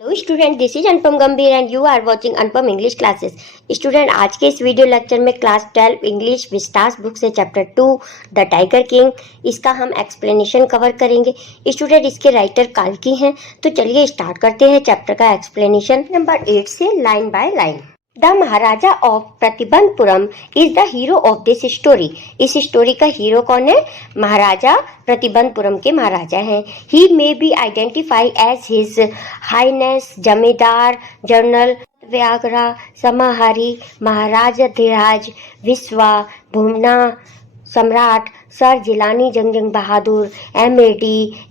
Hello student, this is Anupam Gambhir and you are watching Anupam English classes. Student, आज के इस video lecture में class 12 English vistas book से chapter 2 the tiger king, इसका हम एक्सप्लेनेशन कवर करेंगे। स्टूडेंट, इसके राइटर काल्की हैं, तो चलिए स्टार्ट करते हैं चैप्टर का एक्सप्लेनेशन नंबर 8 से line by line. The Maharaja of Pratibandapuram is the hero of this story. इस स्टोरी का हीरो कौन है? महाराजा प्रतिबंधपुरम के महाराजा हैं। He may be identify as his highness Jamedar general Vyaghra Samhari Maharajadhiraja Visva Bhuvana Samrat sir Jilani Jung Bahadur MAD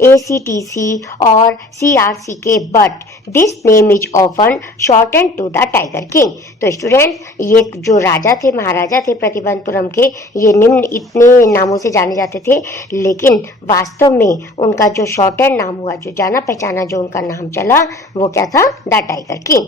ACTC or CRC K, but this name is often shortened to the tiger king. तो student, ये जो राजा थे, महाराजा थे प्रतिबंधपुरम के, ये निम्न इतने नामों से जाने जाते थे, लेकिन वास्तव में उनका जो शॉर्टेंड नाम हुआ, जो जाना पहचाना जो उनका नाम चला, वो क्या था? The tiger king.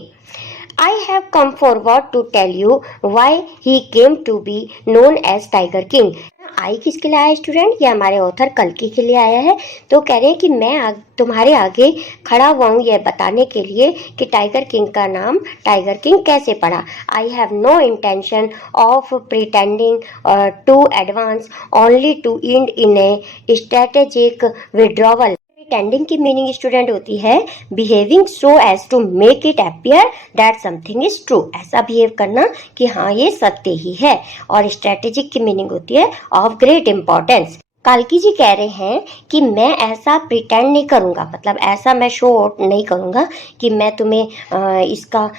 I have come forward to tell you why he came to be known as Tiger King. आई किसके लिए आया स्टूडेंट? ये हमारे ऑथर कल्की के लिए आया है। तो कह रहे हैं कि मैं तुम्हारे आगे खड़ा हुआ हूँ यह बताने के लिए कि टाइगर किंग का नाम टाइगर किंग कैसे पड़ा। I have no intention of pretending to advance only to end in a strategic withdrawal. Pretending की मीनिंग स्टूडेंट होती है behaving so as to make it appear that something is true. ऐसा behave करना कि हाँ ये सत्य ही है। और स्ट्रेटेजिक की मीनिंग होती है ऑफ ग्रेट इंपॉर्टेंस। काल्की जी कह रहे हैं कि मैं ऐसा प्रिटेंड नहीं करूँगा, मतलब ऐसा मैं शो आउट नहीं करूँगा कि मैं तुम्हें इसका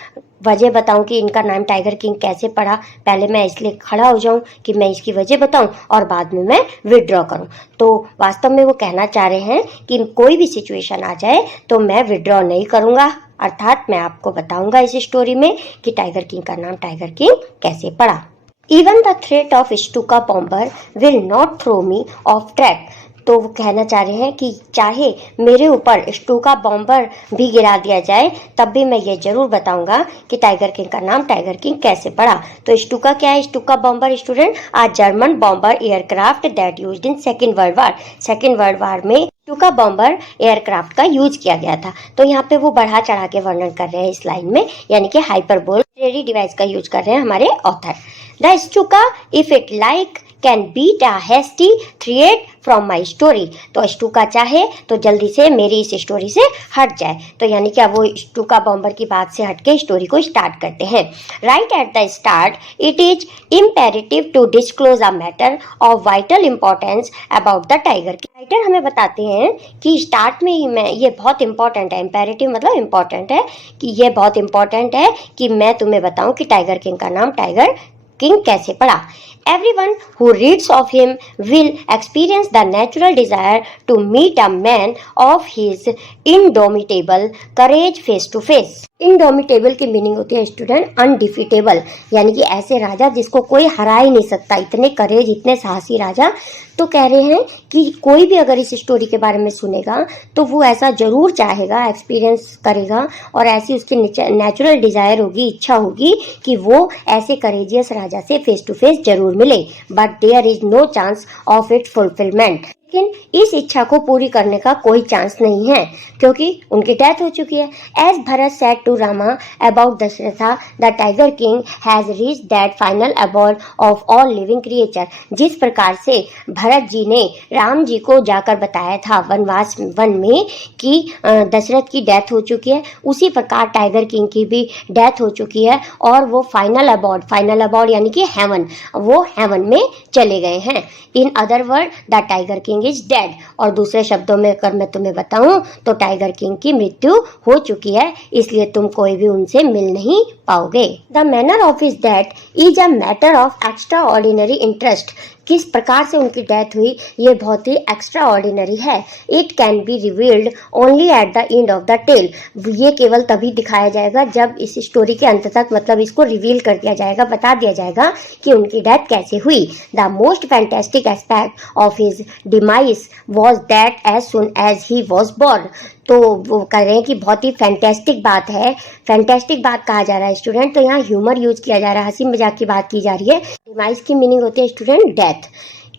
वजह बताऊं कि इनका नाम टाइगर किंग कैसे पड़ा। पहले मैं इसलिए खड़ा हो जाऊं कि मैं इसकी वजह बताऊं और बाद में मैं विड्रॉ करूं। तो वास्तव में वो कहना चाह रहे हैं कि कोई भी सिचुएशन आ जाए तो मैं विड्रॉ नहीं करूंगा, अर्थात मैं आपको बताऊंगा इस स्टोरी में कि टाइगर किंग का नाम टाइगर किंग कैसे पड़ा। Even the threat of Stuka bomber will not throw me off track. तो वो कहना चाह रहे हैं कि चाहे मेरे ऊपर स्टूका बॉम्बर भी गिरा दिया जाए, तब भी मैं ये जरूर बताऊंगा कि टाइगर किंग का नाम टाइगर किंग कैसे पड़ा। तो स्टूका क्या है? Stuka bomber student a German bomber aircraft that used in second world war. Second world war में स्टूका बॉम्बर एयरक्राफ्ट का यूज किया गया था। तो यहाँ पे वो बढ़ा चढ़ा के वर्णन कर रहे हैं इस लाइन में, यानी कि हाइपरबोल डिवाइस का यूज कर रहे हैं हमारे author. The Stuka if it like can beat a hasty thread from my story. तो स्टूका चाहे तो जल्दी से मेरी इस स्टोरी से हट जाए। तो यानी कि अब वो स्टूका बॉम्बर की बात से हटके स्टोरी को स्टार्ट करते हैं। Right at the start it is imperative to disclose a matter of vital importance about the tiger. Writer हमें बताते हैं कि स्टार्ट में ही मैं ये बहुत इंपॉर्टेंट है, इम्पेरेटिव मतलब इंपॉर्टेंट है, कि ये बहुत इंपॉर्टेंट है कि मैं तुम्हें बताऊं कि टाइगर किंग का नाम टाइगर किंग कैसे पड़ा। Everyone who reads of him will experience the natural desire to meet a man of his indomitable courage face to face. Indomitable की मीनिंग होती है स्टूडेंट अनडिफिटेबल, यानी कि ऐसे राजा जिसको कोई हरा ही नहीं सकता, इतने करेज, इतने साहसी राजा। तो कह रहे हैं कि कोई भी अगर इस स्टोरी के बारे में सुनेगा तो वो ऐसा जरूर चाहेगा, एक्सपीरियंस करेगा, और ऐसी उसकी नेचुरल डिजायर होगी, इच्छा होगी कि वो ऐसे करेजियस राजा से फेस टू फेस जरूर मिले। But there is no chance of it fulfilment. लेकिन इस इच्छा को पूरी करने का कोई चांस नहीं है क्योंकि उनकी डेथ हो चुकी है। As Bharat said to Rama about Dasharatha, the tiger king has reach that final abode of all living creature. जिस प्रकार से भरत जी ने राम जी को जाकर बताया था वनवास वन में कि दशरथ की डेथ हो चुकी है, उसी प्रकार टाइगर किंग की भी डेथ हो चुकी है और वो फाइनल अबॉर्ड यानी कि हेवन, वो हेवन में चले गए हैं। In other word the tiger king is dead. और दूसरे शब्दों में अगर मैं तुम्हें बताऊं तो टाइगर किंग की मृत्यु हो चुकी है, इसलिए तुम कोई भी उनसे मिल नहीं पाओगे। The manner of his death is a matter of extraordinary interest. किस प्रकार से उनकी डेथ हुई ये बहुत ही एक्स्ट्रा ऑर्डिनरी है। It can be revealed only at the end of the tale. ये केवल तभी दिखाया जाएगा जब इस स्टोरी के अंत तक, मतलब इसको रिवील कर दिया जाएगा, बता दिया जाएगा कि उनकी डेथ कैसे हुई। The most fantastic aspect of his demise was that as soon as he was born. तो वो कह रहे हैं कि बहुत ही फैंटेस्टिक बात है, फैंटेस्टिक बात कहा जा रहा है स्टूडेंट। तो यहाँ ह्यूमर यूज किया जा रहा है, हंसी मजाक की बात की जा रही है। डिमाइस की मीनिंग होती है स्टूडेंट डेथ।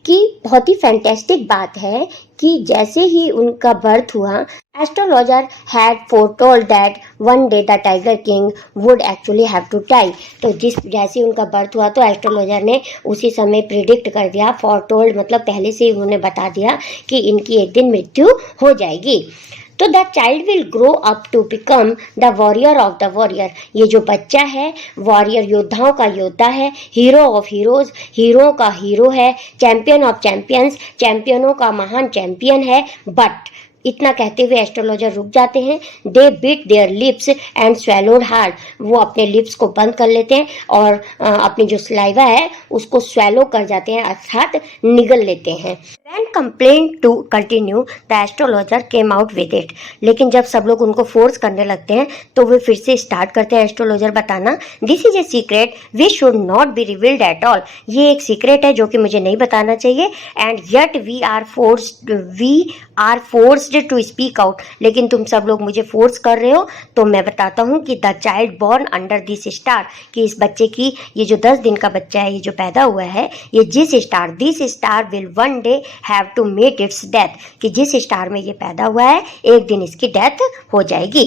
कि बहुत ही फैंटेस्टिक बात है कि जैसे ही उनका बर्थ हुआ, astrologer had foretold that one day the tiger king would actually have to die. तो जैसे ही उनका बर्थ हुआ तो एस्ट्रोलॉजर ने उसी समय प्रिडिक्ट कर दिया, फोरटोल्ड मतलब पहले से ही उन्होंने बता दिया कि इनकी एक दिन मृत्यु हो जाएगी। तो the child will grow up to become the warrior of the warrior. ये जो बच्चा है वॉरियर, योद्धाओं का योद्धा है, हीरो ऑफ हीरोज, हीरो का हीरो है, चैंपियन ऑफ चैंपियंस, चैंपियनों का महान चैंपियन है। बट इतना कहते हुए एस्ट्रोलॉजर रुक जाते हैं। They bit their lips and swallowed hard. वो अपने लिप्स को बंद कर लेते हैं और अपनी जो स्लाइवा है उसको स्वेलो कर जाते हैं, अर्थात निगल लेते हैं। When complained to continue, the astrologer came out with it. लेकिन जब सब लोग उनको फोर्स करने लगते हैं तो वे फिर से स्टार्ट करते हैं एस्ट्रोलॉजर बताना, this is a secret we should not be revealed at all. ये एक सीक्रेट है जो कि मुझे नहीं बताना चाहिए। And yet we are forced to speak out. लेकिन तुम सब लोग मुझे फोर्स कर रहे हो तो मैं बताता हूँ कि the child born under this star, कि इस बच्चे की, ये जो 10 दिन का बच्चा है, ये जो पैदा हुआ है, ये this star will one day have to meet its death, कि जिस स्टार में ये पैदा हुआ है एक दिन इसकी डेथ हो जाएगी।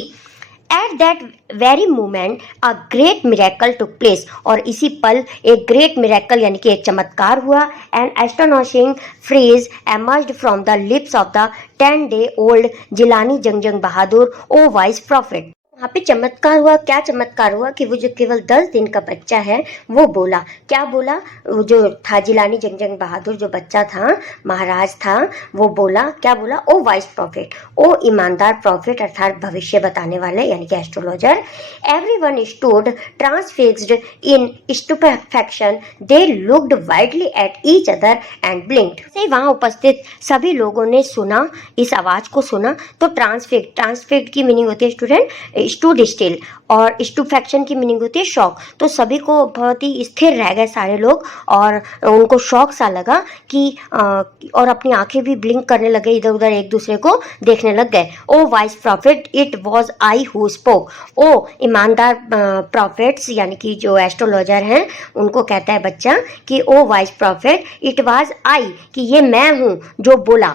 At that very moment a great miracle took place. और इसी पल एक ग्रेट मिरेकल यानी कि एक चमत्कार हुआ। An astonishing phrase emerged from the lips of the 10-day-old Jilani Jangjang Bahadur, o wise prophet. वहाँ पे चमत्कार हुआ। क्या चमत्कार हुआ कि वो जो केवल 10 दिन का बच्चा है वो बोला, क्या बोला, वो जो था जिलानी जंगजंग बहादुर जो बच्चा था, महाराज था, वो बोला, क्या बोला, ओ वाइस प्रॉफिट, ओ ईमानदार प्रॉफिट अर्थात भविष्य बताने वाले यानी कि astrologer. Everyone stood transfixed in stupefaction, they looked widely at each other and blinked. से वहाँ उपस्थित सभी लोगों ने सुना, इस आवाज को सुना। तो ट्रांसफिक्स्ड की मीनिंग होती है स्टूडेंट स्टूड स्टिल, और स्टूफेक्शन की मीनिंग होती है शॉक। तो सभी को बहुत ही स्थिर रह गए सारे लोग और उनको शॉक सा लगा कि और अपनी आंखें भी ब्लिंक करने लगे, इधर उधर एक दूसरे को देखने लग गए। O wise prophet it was I who spoke. O ईमानदार प्रॉफिट्स यानी कि जो एस्ट्रोलॉजर हैं उनको कहता है बच्चा कि O wise prophet it was I, कि ये मैं हूँ जो बोला।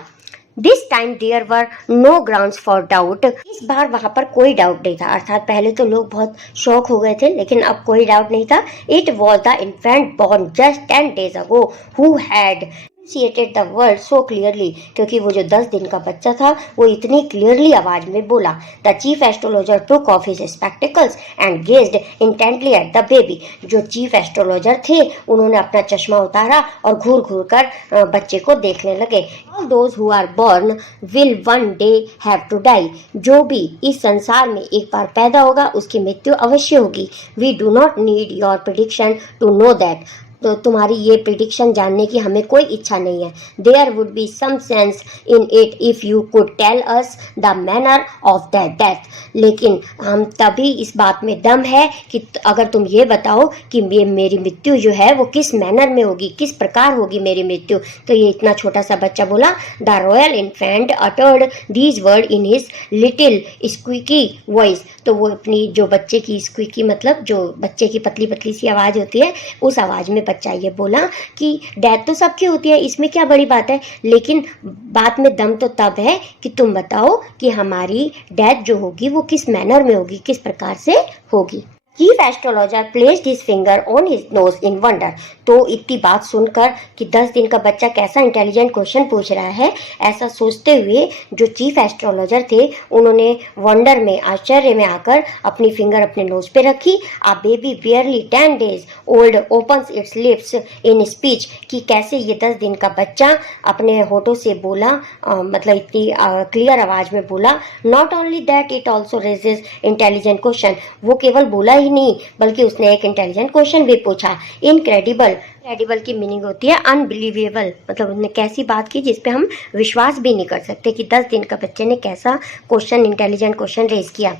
This time there were no grounds for doubt. इस बार वहां पर कोई डाउट नहीं था, अर्थात पहले तो लोग बहुत शॉक हो गए थे लेकिन अब कोई डाउट नहीं था। It was the infant born just 10 days ago who had the word so clearly, क्योंकि वो जो 10 दिन का बच्चा था वो इतनी क्लियरली आवाज में बोला। The chief astrologer took off his spectacles and gazed intently at the baby. जो चीफ एस्ट्रोलॉजर थे उन्होंने अपना चश्मा उतारा और घूर घूर कर बच्चे को देखने लगे। All those who are born will one day have to die. जो भी इस संसार में एक बार पैदा होगा उसकी मृत्यु अवश्य होगी। We do not need your prediction to know that. तो तुम्हारी ये प्रिडिक्शन जानने की हमें कोई इच्छा नहीं है। There would be some sense in it if you could tell us the manner of that death. लेकिन हम तभी इस बात में दम है कि अगर तुम ये बताओ कि मेरी मृत्यु जो है वो किस मैनर में होगी, किस प्रकार होगी मेरी मृत्यु। तो ये इतना छोटा सा बच्चा बोला। The royal infant uttered these word in his little squeaky voice. तो वो अपनी जो बच्चे की स्क्वीकी मतलब जो बच्चे की पतली पतली सी आवाज़ होती है उस आवाज़ में बच्चा ये बोला कि डेथ तो सबकी होती है, इसमें क्या बड़ी बात है, लेकिन बात में दम तो तब है कि तुम बताओ कि हमारी डेथ जो होगी वो किस मैनर में होगी, किस प्रकार से होगी। Chief astrologer placed his finger on his nose in wonder. तो इतनी बात सुनकर कि 10 दिन का बच्चा कैसा इंटेलिजेंट क्वेश्चन पूछ रहा है, ऐसा सोचते हुए जो चीफ एस्ट्रोलॉजर थे उन्होंने वंडर में, आश्चर्य में आकर अपनी फिंगर अपने नोज पे रखी। A baby barely 10 days old opens its lips in speech, कि कैसे ये 10 दिन का बच्चा अपने होठों से बोला, मतलब इतनी क्लियर आवाज में बोला। Not only that it also raises intelligent question. वो केवल बोला ही नहीं बल्कि उसने एक इंटेलिजेंट क्वेश्चन भी पूछा। इनक्रेडिबल, क्रेडिबल की मीनिंग होती है अनबिलीवेबल, मतलब उसने कैसी बात की जिस पे हम विश्वास भी नहीं कर सकते कि 10 दिन का बच्चे ने कैसा क्वेश्चन, इंटेलिजेंट क्वेश्चन रेज किया।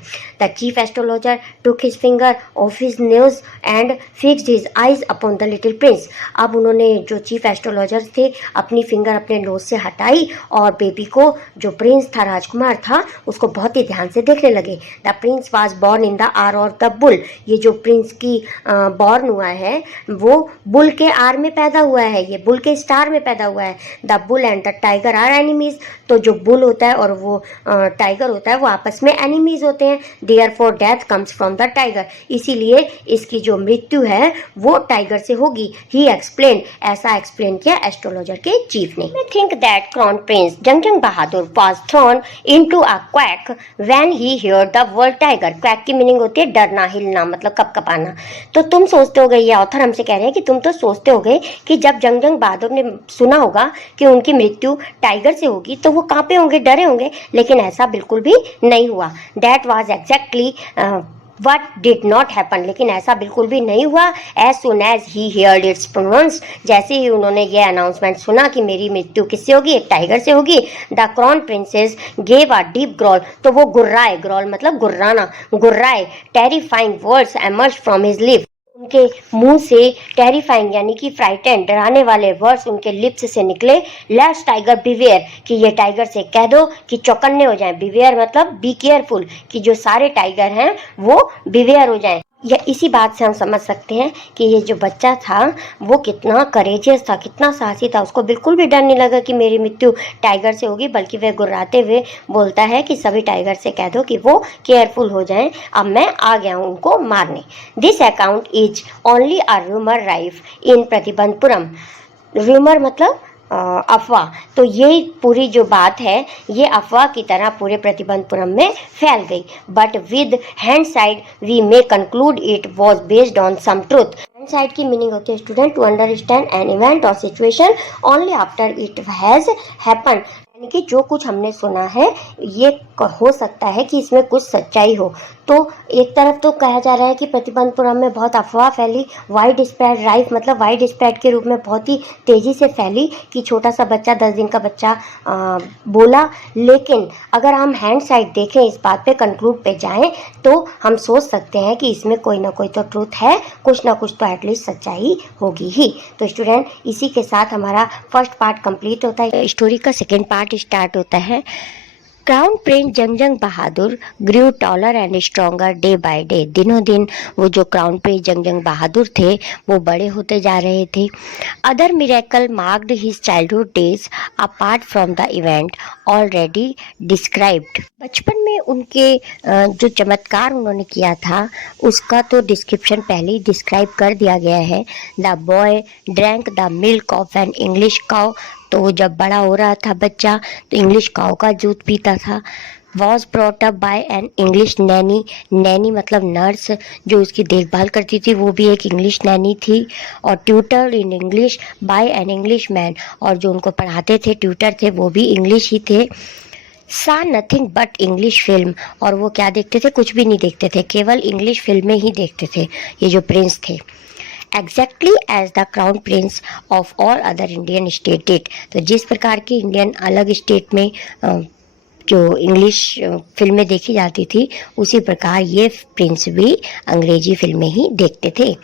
The chief astrologer took his finger of his nose and fixed his eyes upon the little Prince. अब उन्होंने जो चीफ एस्ट्रोलॉजर थे अपनी फिंगर अपने नोज से हटाई और बेबी को, जो प्रिंस था, राजकुमार था, उसको बहुत ही ध्यान से देखने लगे। The prince was born in the hour of the bull. ये जो प्रिंस की बॉर्न हुआ है वो बुल के आर में पैदा हुआ है, ये बुल के स्टार में पैदा हुआ है। The bull and the tiger are enemies, तो जो बुल होता है और वो टाइगर होता है वो आपस में एनिमीज होते हैं। Therefore death comes from the tiger, इसीलिए इसकी जो मृत्यु है वो टाइगर से होगी। ही एक्सप्लेन, ऐसा एक्सप्लेन किया एस्ट्रोलॉजर के चीफ ने। I think that crown prince Jangjang Bahadur was thrown into a quake when he heard the word tiger. Quake की मीनिंग होती है डरना, हिलना, मतलब कपकपाना। तो तुम सोचते होगे, ये ऑथर हमसे कह रहे हैं कि तुम तो सोचते होगे कि जब जंगजंग बहादुर ने सुना होगा कि उनकी मृत्यु टाइगर से होगी तो वो कांपे होंगे, डरे होंगे, लेकिन ऐसा बिल्कुल भी नहीं हुआ। That was exactly what did not happen, लेकिन ऐसा बिल्कुल भी नहीं हुआ। As soon as he heard its pronounce, जैसे ही उन्होंने ये अनाउंसमेंट सुना कि मेरी मृत्यु किससे होगी, एक टाइगर से होगी, the crown princess gave a deep growl, तो वो गुर्राए, ग्रॉल मतलब गुर्राना, गुर्राए। Terrifying words emerge from his lip, उनके मुंह से टेरिफाइंग यानी कि फ्राइटेंड, डराने वाले वर्ड्स उनके लिप्स से निकले। लेट्स टाइगर बिवेयर, कि ये टाइगर से कह दो कि चौकन्ने हो जाएं। बिवेयर मतलब बी केयरफुल, कि जो सारे टाइगर हैं वो बिवेयर हो जाएं। या इसी बात से हम समझ सकते हैं कि ये जो बच्चा था वो कितना करेजियस था, कितना साहसी था। उसको बिल्कुल भी डर नहीं लगा कि मेरी मृत्यु टाइगर से होगी, बल्कि वह गुर्राते हुए बोलता है कि सभी टाइगर से कह दो कि वो केयरफुल हो जाएं, अब मैं आ गया हूँ उनको मारने। This account is only a rumour rife in Pratibandapuram. Rumour मतलब अफवाह, तो ये पूरी जो बात है ये अफवाह की तरह पूरे प्रतिबंधपुरम में फैल गई। But with hindsight we may conclude it was based on some truth. Hindsight की मीनिंग होती है student to understand an event or situation only after it has happened, यानी कि जो कुछ हमने सुना है ये हो सकता है कि इसमें कुछ सच्चाई हो। तो एक तरफ तो कहा जा रहा है कि प्रतिबंधपुरम में बहुत अफवाह फैली, वाइड स्प्रेड, राइफ मतलब वाइड स्प्रेड के रूप में बहुत ही तेज़ी से फैली कि छोटा सा बच्चा, 10 दिन का बच्चा बोला। लेकिन अगर हम हैंड साइड देखें, इस बात पे कंक्लूड पे जाएं, तो हम सोच सकते हैं कि इसमें कोई ना कोई तो ट्रूथ है, कुछ ना कुछ तो एटलीस्ट सच्चाई होगी ही। तो स्टूडेंट इसी के साथ हमारा फर्स्ट पार्ट कंप्लीट होता है। स्टोरी का सेकेंड पार्ट स्टार्ट होता है। Crown prince Jangjang Bahadur grew taller and stronger day by day. दिनों दिन वो जो क्राउन प्रिंस जंगजंग बहादुर थे वो बड़े होते जा रहे थे। Other miracle marked his childhood days apart from the event already described. बचपन में उनके जो चमत्कार उन्होंने किया था उसका तो डिस्क्रिप्शन पहले ही डिस्क्राइब कर दिया गया है। The boy drank the milk of an English cow, तो वो जब बड़ा हो रहा था बच्चा तो इंग्लिश काऊ का दूध पीता था। Was brought up by an English Naini, Naini मतलब नर्स, जो उसकी देखभाल करती थी वो भी एक इंग्लिश नैनी थी। और tutor in English by an English man, और जो उनको पढ़ाते थे ट्यूटर थे वो भी इंग्लिश ही थे। सा नथिंग बट इंग्लिश फिल्म, और वो क्या देखते थे, कुछ भी नहीं देखते थे, केवल इंग्लिश फिल्में ही देखते थे ये जो प्रिंस थे। Exactly as the crown prince of all other Indian state did, तो जिस प्रकार की इंडियन अलग स्टेट में जो इंग्लिश फिल्में देखी जाती थी उसी प्रकार ये प्रिंस भी अंग्रेजी फिल्में ही देखते थे।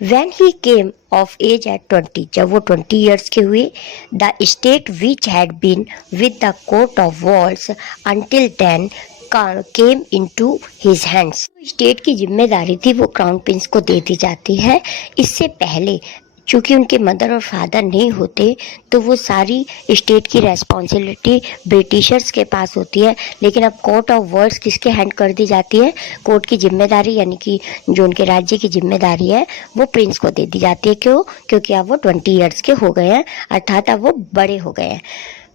When he came of age at 20, जब वो 20 years के हुए, the state which had been with the coat of walls until then came into his hands. State की जिम्मेदारी थी वो क्राउन प्रिंस को दे दी जाती है। इससे पहले चूँकि उनके मदर और फादर नहीं होते तो वो सारी स्टेट की रेस्पॉन्सिबिलिटी ब्रिटिशर्स के पास होती है, लेकिन अब कोर्ट ऑफ वर्ड्स किसके हैंड कर दी जाती है, कोर्ट की जिम्मेदारी यानी कि जो उनके राज्य की जिम्मेदारी है वो प्रिंस को दे दी जाती है। क्यों? क्योंकि अब वो 20 ईयर्स के हो गए हैं, अर्थात अब वो बड़े हो गए हैं।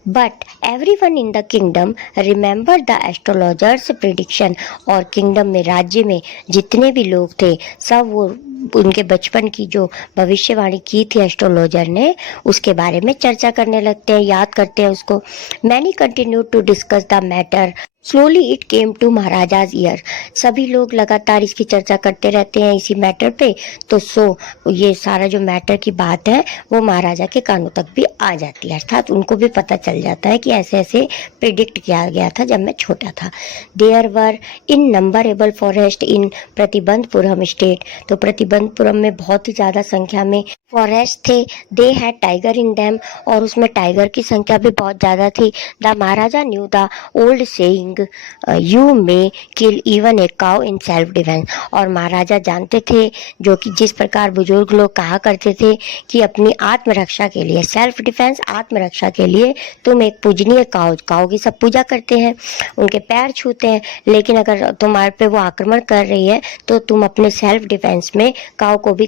But everyone in the kingdom remember the astrologers prediction, और किंगडम में, राज्य में जितने भी लोग थे सब वो उनके बचपन की जो भविष्यवाणी की थी एस्ट्रोलॉजर ने उसके बारे में चर्चा करने लगते हैं, याद करते हैं उसको। Many continue to discuss the matter, slowly it came to Maharaja's ear, सभी लोग लगातार इसकी चर्चा करते रहते हैं इसी मैटर पे। तो ये सारा जो मैटर की बात है वो महाराजा के कानों तक भी आ जाती है, अर्थात उनको भी पता चल जाता है कि ऐसे ऐसे प्रिडिक्ट किया गया था जब मैं छोटा था। There were innumerable forest in Pratibandhapuram state, तो प्रतिबंधपुरम में बहुत ही ज़्यादा संख्या में फॉरेस्ट थे। They had tiger in them, और उसमें टाइगर की संख्या भी बहुत ज़्यादा थी। The Maharaja new the old saying king you may kill even a cow in self defence. और महाराजा जानते थे, जो कि जिस प्रकार बुजुर्ग लोग कहा करते थे कि अपनी आत्मरक्षा के लिए, सेल्फ डिफेंस आत्मरक्षा के लिए तुम एक पूजनीय काउ की सब पूजा करते हैं, उनके पैर छूते हैं, लेकिन अगर तुम्हारे पे वो आक्रमण कर रही है तो तुम अपने सेल्फ डिफेंस में काउ को भी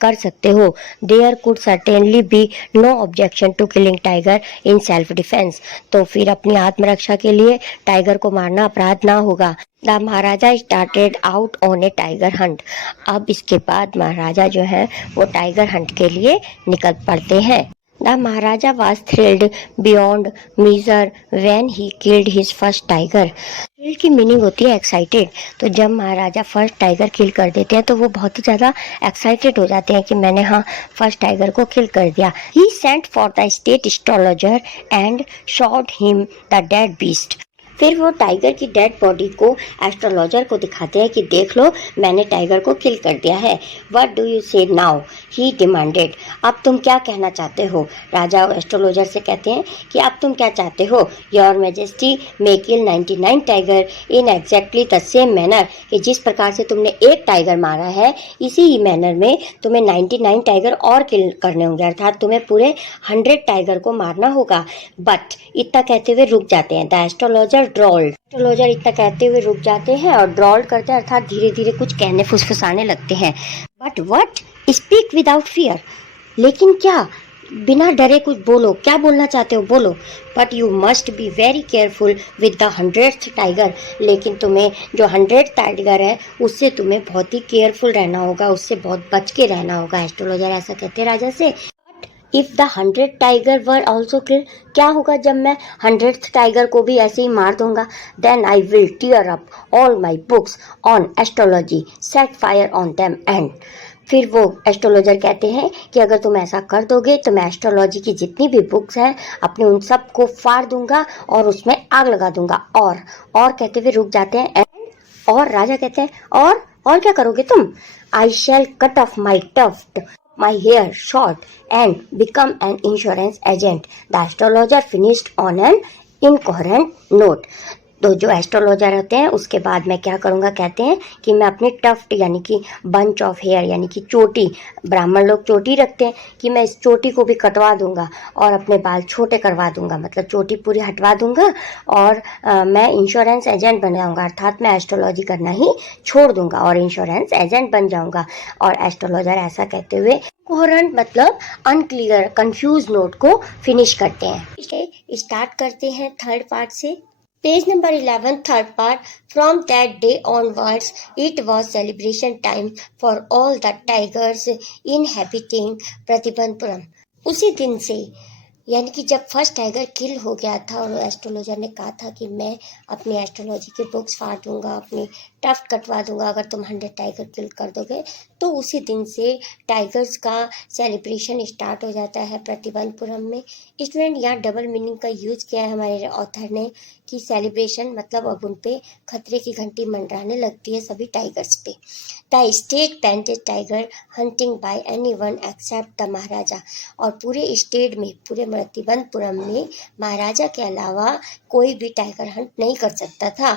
कर सकते हो। There could certainly be no objection to killing tiger in self defence. तो फिर अपनी आत्मरक्षा के लिए टाइगर को मारना अपराध ना होगा। The Maharaja started out on A tiger Hunt. अब इसके बाद महाराजा जो है वो टाइगर हंट के लिए निकल पड़ते हैं। The Maharaja was thrilled beyond measure when he killed his first tiger। Thrill की मीनिंग होती है एक्साइटेड। तो जब महाराजा फर्स्ट टाइगर किल कर देते हैं तो वो बहुत ही ज़्यादा एक्साइटेड हो जाते हैं कि मैंने फर्स्ट टाइगर को किल कर दिया। He sent for the state astrologer and shot him the dead beast. फिर वो टाइगर की डेड बॉडी को एस्ट्रोलॉजर को दिखाते हैं कि देख लो, मैंने टाइगर को किल कर दिया है। व्हाट डू यू से नाउ, ही डिमांडेड। अब तुम क्या कहना चाहते हो? राजा एस्ट्रोलॉजर से कहते हैं कि अब तुम क्या चाहते हो? Your majesty may kill 99 tiger in exactly the same manner. कि जिस प्रकार से तुमने एक टाइगर मारा है, इसी ही मैनर में तुम्हें 99 टाइगर और किल करने होंगे, अर्थात तुम्हें पूरे 100 टाइगर को मारना होगा। बट इतना कहते हुए रुक जाते हैं। The astrologer ड्रॉल्ड। एस्ट्रोलॉजर इतना कहते हुए रुक जाते हैं और ड्रॉल्ड करते हैं, अर्थात धीरे धीरे कुछ कहने फुसफुसाने लगते हैं। But what, speak without fear. लेकिन क्या, बिना डरे कुछ बोलो, क्या बोलना चाहते हो बोलो। But you must be very careful with the 100th tiger. लेकिन तुम्हें जो 100th टाइगर है उससे तुम्हें बहुत ही केयरफुल रहना होगा, उससे बहुत बच के रहना होगा। एस्ट्रोलॉजर ऐसा कहते हैं राजा से। If the 100 tiger were also किल, क्या होगा जब मैं 100th टाइगर को भी ऐसे ही मार दूंगा? Then I will tear up all my books on astrology, set fire on them and. फिर वो एस्ट्रोलॉजर कहते हैं कि अगर तुम ऐसा कर दोगे तो मैं एस्ट्रोलॉजी की जितनी भी बुक्स हैं अपने उन सब को फाड़ दूंगा और उसमें आग लगा दूंगा। और कहते हुए रुक जाते हैं। और राजा कहते हैं और क्या करोगे तुम? I shall cut off my tuft, my hair short and become an insurance agent। The astrologer finished on an incoherent note। तो जो एस्ट्रोलॉजर होते हैं उसके बाद मैं क्या करूँगा, कहते हैं कि मैं अपनी टफ्ट यानी कि बंच ऑफ हेयर यानी कि चोटी, ब्राह्मण लोग चोटी रखते हैं, कि मैं इस चोटी को भी कटवा दूंगा और अपने बाल छोटे करवा दूंगा, मतलब चोटी पूरी हटवा दूंगा और मैं इंश्योरेंस एजेंट बन जाऊँगा, अर्थात मैं एस्ट्रोलॉजी करना ही छोड़ दूंगा और इंश्योरेंस एजेंट बन जाऊँगा। और एस्ट्रोलॉजर ऐसा कहते हुए कोहरेंट मतलब अनक्लियर, कंफ्यूज नोट को फिनिश करते हैं। स्टार्ट करते हैं थर्ड पार्ट से। Page number 11, third part. From that day onwards, it was celebration time for all the tigers inhabiting Pratibandapuram. उसी दिन से यानी कि जब फर्स्ट टाइगर किल हो गया था और एस्ट्रोलॉजर ने कहा था कि मैं अपनी एस्ट्रोलॉजी की बुक्स फाड़ दूंगा, अपनी टफ्ट कटवा दूंगा अगर तुम 100 टाइगर किल कर दोगे, तो उसी दिन से टाइगर्स का सेलिब्रेशन स्टार्ट हो जाता है प्रतिबंधपुरम में। स्टूडेंट, यहाँ डबल मीनिंग का यूज किया है हमारे ऑथर ने कि सेलिब्रेशन मतलब अब उन पे खतरे की घंटी मंडराने लगती है सभी टाइगर्स पे। The state banned tiger hunting by anyone except the Maharaja. और पूरे स्टेट में, पूरे प्रतिबंधपुरम में महाराजा के अलावा कोई भी टाइगर हंट नहीं कर सकता था।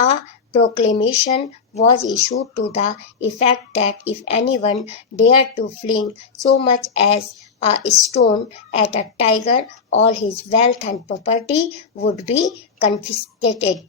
आ proclamation was issued to the effect that if anyone dared to fling so much as a stone at a tiger, all his wealth and property would be confiscated।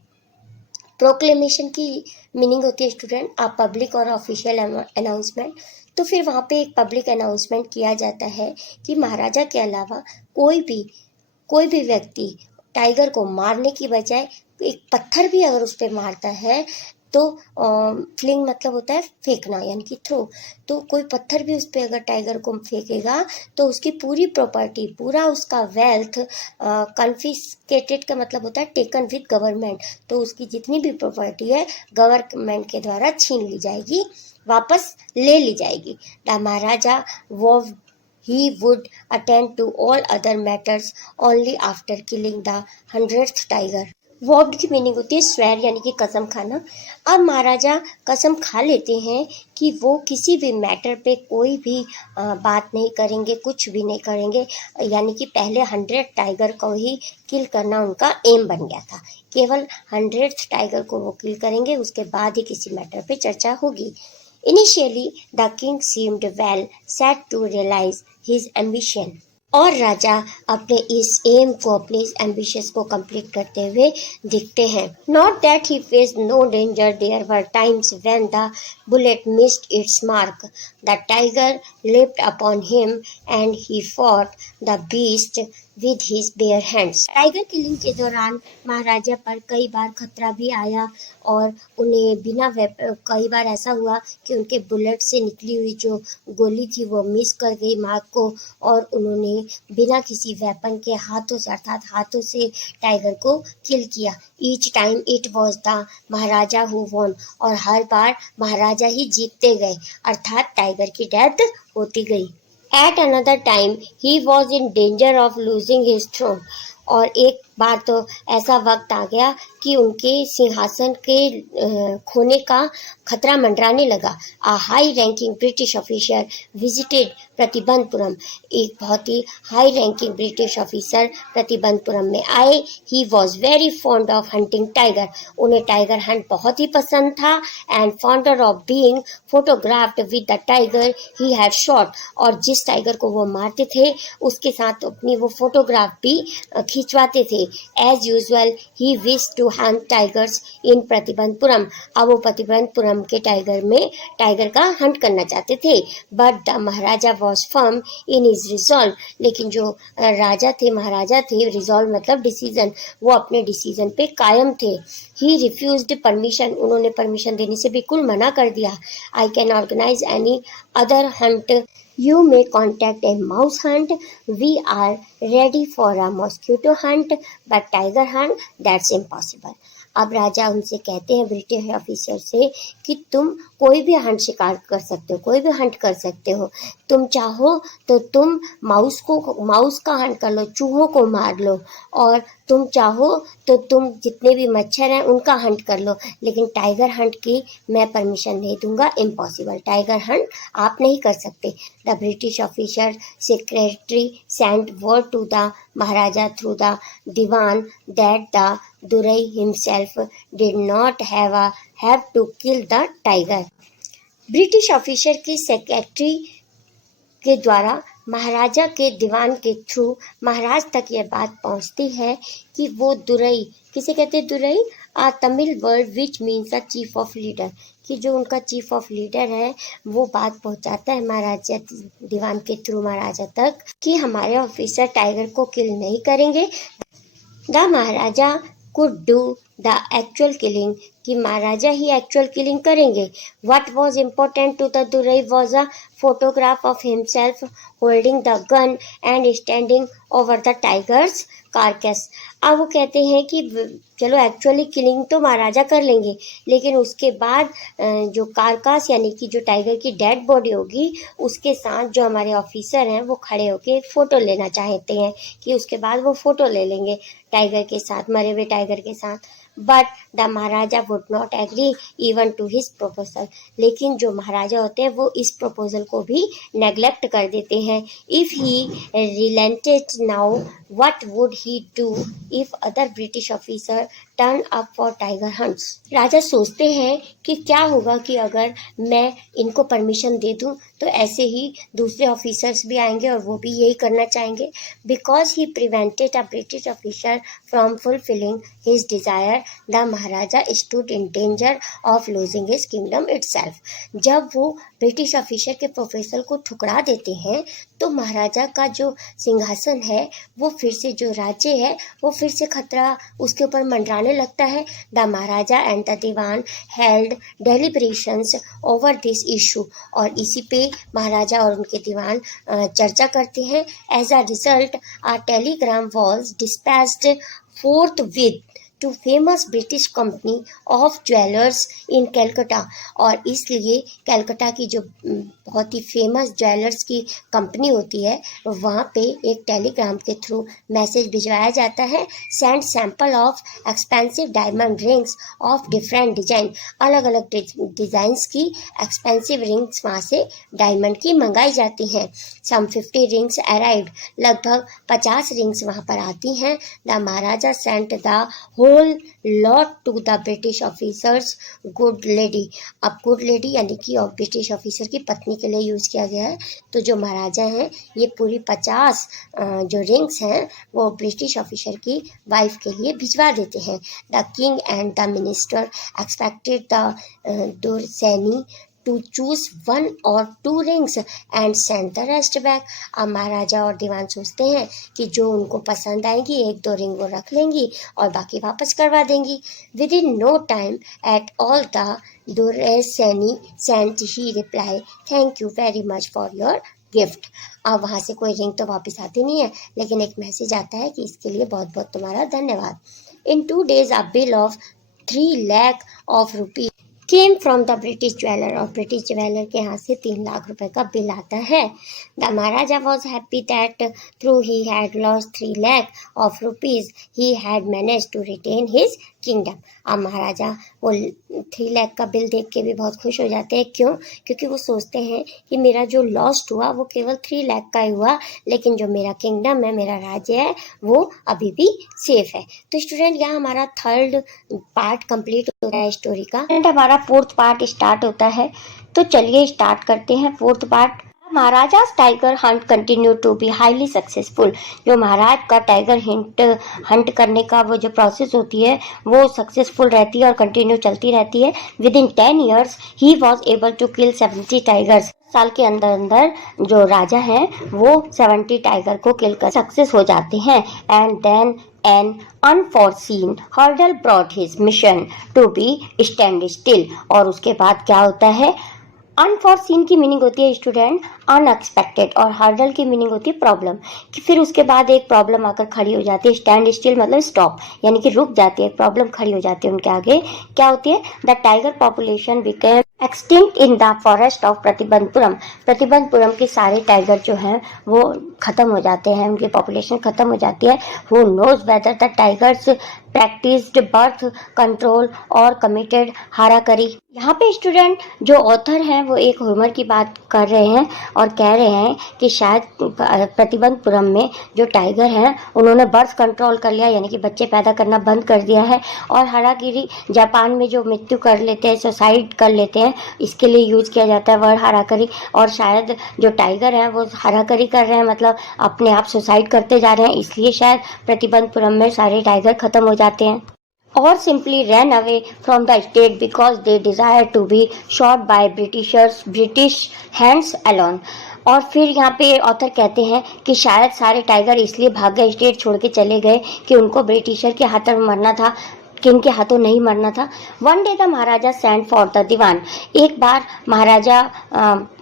Proclamation की meaning होती है student आ public और official announcement. तो फिर वहाँ पे एक public announcement किया जाता है कि महाराजा के अलावा कोई भी व्यक्ति टाइगर को मारने की बजाय एक पत्थर भी अगर उस पर मारता है तो फ्लिंग मतलब होता है फेंकना यानी कि थ्रो। तो कोई पत्थर भी उस पर अगर टाइगर को फेंकेगा तो उसकी पूरी प्रॉपर्टी, पूरा उसका वेल्थ कन्फिस्केटेड का मतलब होता है टेकन विद गवर्नमेंट। तो उसकी जितनी भी प्रॉपर्टी है गवर्नमेंट के द्वारा छीन ली जाएगी, वापस ले ली जाएगी। द महाराजा वो he would attend to all other matters only after killing the 100th tiger। वॉव्ड की मीनिंग होती है स्वेर यानी कि कसम खाना। अब महाराजा कसम खा लेते हैं कि वो किसी भी मैटर पे कोई भी बात नहीं करेंगे, कुछ भी नहीं करेंगे, यानी कि पहले 100 टाइगर को ही किल करना उनका एम बन गया था। केवल 100th टाइगर को वो किल करेंगे, उसके बाद ही किसी मैटर पे चर्चा होगी। Initially the king seemed well set to realise his ambition. और राजा अपने इस एम को, अपने इस एम्बिशंस को कंप्लीट करते हुए दिखते हैं। Not that he faced no danger, there were times when the bullet missed its mark. The tiger leapt upon him and he fought the beast with his bare hands। Tiger killing के दौरान महाराजा पर कई बार खतरा भी आया और उन्हें कई बार ऐसा हुआ कि उनके बुलेट से निकली हुई जो गोली थी वो मिस कर गई मार्क को, और उन्होंने बिना किसी वेपन के हाथों से, अर्थात हाथों से टाइगर को किल किया। Each time it was the Maharaja who won. और हर बार महाराजा ही जीतते गए, अर्थात टाइगर की डेथ होती गई। At another time he was in danger of losing his throne. और एक बार तो ऐसा वक्त आ गया कि उनके सिंहासन के खोने का खतरा मंडराने लगा। A high ranking British officer visited Pratibandapuram. एक बहुत ही high ranking British officer Pratibandapuram में आए। He was very fond of hunting tiger. उन्हें टाइगर हंट बहुत ही पसंद था। And fonder of being photographed with the tiger he had shot. और जिस टाइगर को वो मारते थे उसके साथ अपनी वो फोटोग्राफ भी खिंचवाते थे। As usual he wish to hunt tigers in Pratibandapuram. अब वो प्रतिबंधपुरम के टाइगर का हंट करना चाहते थे। But the Maharaja was firm in his resolve. लेकिन जो महाराजा थे, रिजॉल्व मतलब डिसीजन, वो अपने डिसीजन पे कायम थे। He refused permission. उन्होंने परमिशन देने से बिल्कुल मना कर दिया। I can organise any other hunt. You may contact a mouse hunt. We are ready for a mosquito hunt, but tiger hunt, that's impossible। अब राजा उनसे कहते हैं, ब्रिटिश ऑफिसर से, कि तुम कोई भी हंट शिकार कर सकते हो, कोई भी हंट कर सकते हो। तुम चाहो तो तुम माउस का हंट कर लो, चूहों को मार लो, और तुम चाहो तो तुम जितने भी मच्छर हैं उनका हंट कर लो, लेकिन टाइगर हंट की मैं परमिशन नहीं दूंगा। इम्पॉसिबल, टाइगर हंट आप नहीं कर सकते। The British officer secretary sent word to the Maharaja through the Dewan that the Durai himself did not have to kill the tiger. British officer की सेक्रेटरी के द्वारा महाराजा के दीवान के थ्रू महाराज तक यह बात पहुंचती है कि वो दुरई, किसे कहते हैं Durai? Tamil word which means a chief of leader, कि जो उनका चीफ ऑफ लीडर है वो बात पहुंचाता है महाराजा दीवान के थ्रू महाराजा तक कि हमारे ऑफिसर टाइगर को किल नहीं करेंगे। The Maharaja could do the actual killing, कि महाराजा ही एक्चुअल किलिंग करेंगे। What was important to the Durai was a photograph of himself holding the gun and standing over the tiger's carcass. अब वो कहते हैं कि चलो एक्चुअली किलिंग तो महाराजा कर लेंगे, लेकिन उसके बाद जो कारकास यानी कि जो टाइगर की डेड बॉडी होगी उसके साथ जो हमारे ऑफिसर हैं वो खड़े होके फ़ोटो लेना चाहते हैं, कि उसके बाद वो फ़ोटो ले लेंगे टाइगर के साथ, मरे हुए टाइगर के साथ। But the Maharaja would not agree even to his proposal. लेकिन जो महाराजा होते हैं वो इस प्रपोजल को भी नेग्लेक्ट कर देते हैं। If he relented now what would he do if other British officer turn up for tiger hunts? राजा सोचते हैं कि क्या होगा कि अगर मैं इनको परमिशन दे दूं तो ऐसे ही दूसरे ऑफिसर्स भी आएंगे और वो भी यही करना चाहेंगे। Because he prevented a British officer from fulfilling his desire, the Maharaja stood in danger of losing his kingdom itself. जब वो ब्रिटिश ऑफिसर के प्रोपोजल को ठुकरा देते हैं तो महाराजा का जो सिंहासन है वो फिर से, जो राज्य है वो फिर से खतरा उसके ऊपर मंडराने लगता है। The Maharaja and the Dewan held deliberations over this issue. और इसी पे महाराजा और उनके दीवान चर्चा करते हैं। As a result a telegram was dispatched forthwith to famous British company of jewellers in Calcutta. और इसलिए कैलकाटा की जो बहुत ही फेमस ज्वेलर्स की कंपनी होती है वहाँ पे एक टेलीग्राम के थ्रू मैसेज भिजवाया जाता है। Send sample of expensive diamond rings of different design, अलग अलग डिजाइंस की एक्सपेंसिव रिंग्स वहाँ से डायमंड की मंगाई जाती हैं। सम 50 रिंग्स अराइव्ड, लगभग 50 रिंग्स वहाँ पर आती हैं। The Maharaja sent the whole lot to the British officers good lady. अब गुड लेडी यानी कि ब्रिटिश ऑफिसर की पत्नी के लिए यूज़ किया गया है। तो जो महाराजा हैं ये पूरी 50 जो रिंग्स हैं वो ब्रिटिश ऑफिसर की वाइफ के लिए भिजवा देते हैं। The king and the minister expected the durasani to choose 1 or 2 rings and send the rest back. अब महाराजा और दीवान सोचते हैं कि जो उनको पसंद आएगी 1-2 रिंग वो रख लेंगी और बाकी वापस करवा देंगी। Within no time at all the durasani sent her reply thank you very much for your gift. अब वहाँ से कोई रिंग तो वापस आती नहीं है, लेकिन एक मैसेज आता है कि इसके लिए बहुत बहुत तुम्हारा धन्यवाद। इन 2 days a bill of 3 lakh of rupees came from the British jeweller. और ब्रिटिश ज्वेलर के यहाँ से 3 लाख रुपए का बिल आता है। The Maharaja was happy that through he had lost 3 lakh of rupees he had manage to retain his kingdom. अब महाराजा वो 3 लाख का बिल देख के भी बहुत खुश हो जाते हैं। क्यों? क्योंकि वो सोचते हैं कि मेरा जो लॉस्ट हुआ वो केवल 3 लाख का ही हुआ, लेकिन जो मेरा किंगडम है, मेरा राज्य है, वो अभी भी सेफ है। तो स्टूडेंट यहाँ हमारा 3rd पार्ट कंप्लीट होता है स्टोरी का एंड हमारा 4th पार्ट स्टार्ट होता है। तो चलिए स्टार्ट करते हैं 4th part. Maharaja's tiger hunt continue to be highly successful. जो महाराज का टाइगर हंट करने का वो जो प्रोसेस होती है वो सक्सेसफुल रहती है और कंटिन्यू चलती रहती है। Within 10 years he was able to kill 70 tigers. साल के अंदर अंदर जो राजा हैं वो 70 टाइगर को किल कर सक्सेस हो जाते हैं। And then an unforeseen hurdle brought his mission to be stand still। और उसके बाद क्या होता है? अनफॉरसीन की मीनिंग होती है स्टूडेंट अनएक्सपेक्टेड और हर्डल की मीनिंग होती है प्रॉब्लम, कि फिर उसके बाद एक प्रॉब्लम आकर खड़ी हो जाती है। स्टैंड स्टिल मतलब स्टॉप, यानी कि रुक जाती है, प्रॉब्लम खड़ी हो जाती है उनके आगे। क्या होती है? The tiger population became extinct in the forest of Pratibandapuram. Pratibandhapuram के सारे टाइगर जो हैं वो खत्म हो जाते हैं, उनकी पॉपुलेशन खत्म हो जाती है। Who knows whether the tigers practised birth control और कमिटेड हाराकरी। यहाँ पे स्टूडेंट जो ऑथर हैं वो एक ह्यूमर की बात कर रहे हैं और कह रहे हैं कि शायद प्रतिबंधपुरम में जो टाइगर हैं उन्होंने बर्थ कंट्रोल कर लिया, यानी कि बच्चे पैदा करना बंद कर दिया है। और हारागिरी जापान में जो मृत्यु कर लेते हैं, सुसाइड कर लेते हैं, इसके लिए यूज किया जाता है वर्ड हाराकरी। और शायद जो टाइगर हैं वो हाराकरी कर रहे हैं, मतलब अपने आप सुसाइड करते जा रहे हैं, इसलिए शायद प्रतिबंधपुरम में सारे टाइगर खत्म हो जाते हैं। और simply run away from the state because they desire to be shot by British hands alone. और फिर यहाँ पे ऑथर कहते हैं कि शायद सारे टाइगर इसलिए भाग गए, स्टेट छोड़ के चले गए कि उनको ब्रिटिशर के हाथों में मरना था, किंग के हाथों नहीं मरना था। One day the Maharaja send for the Dewan. एक बार महाराजा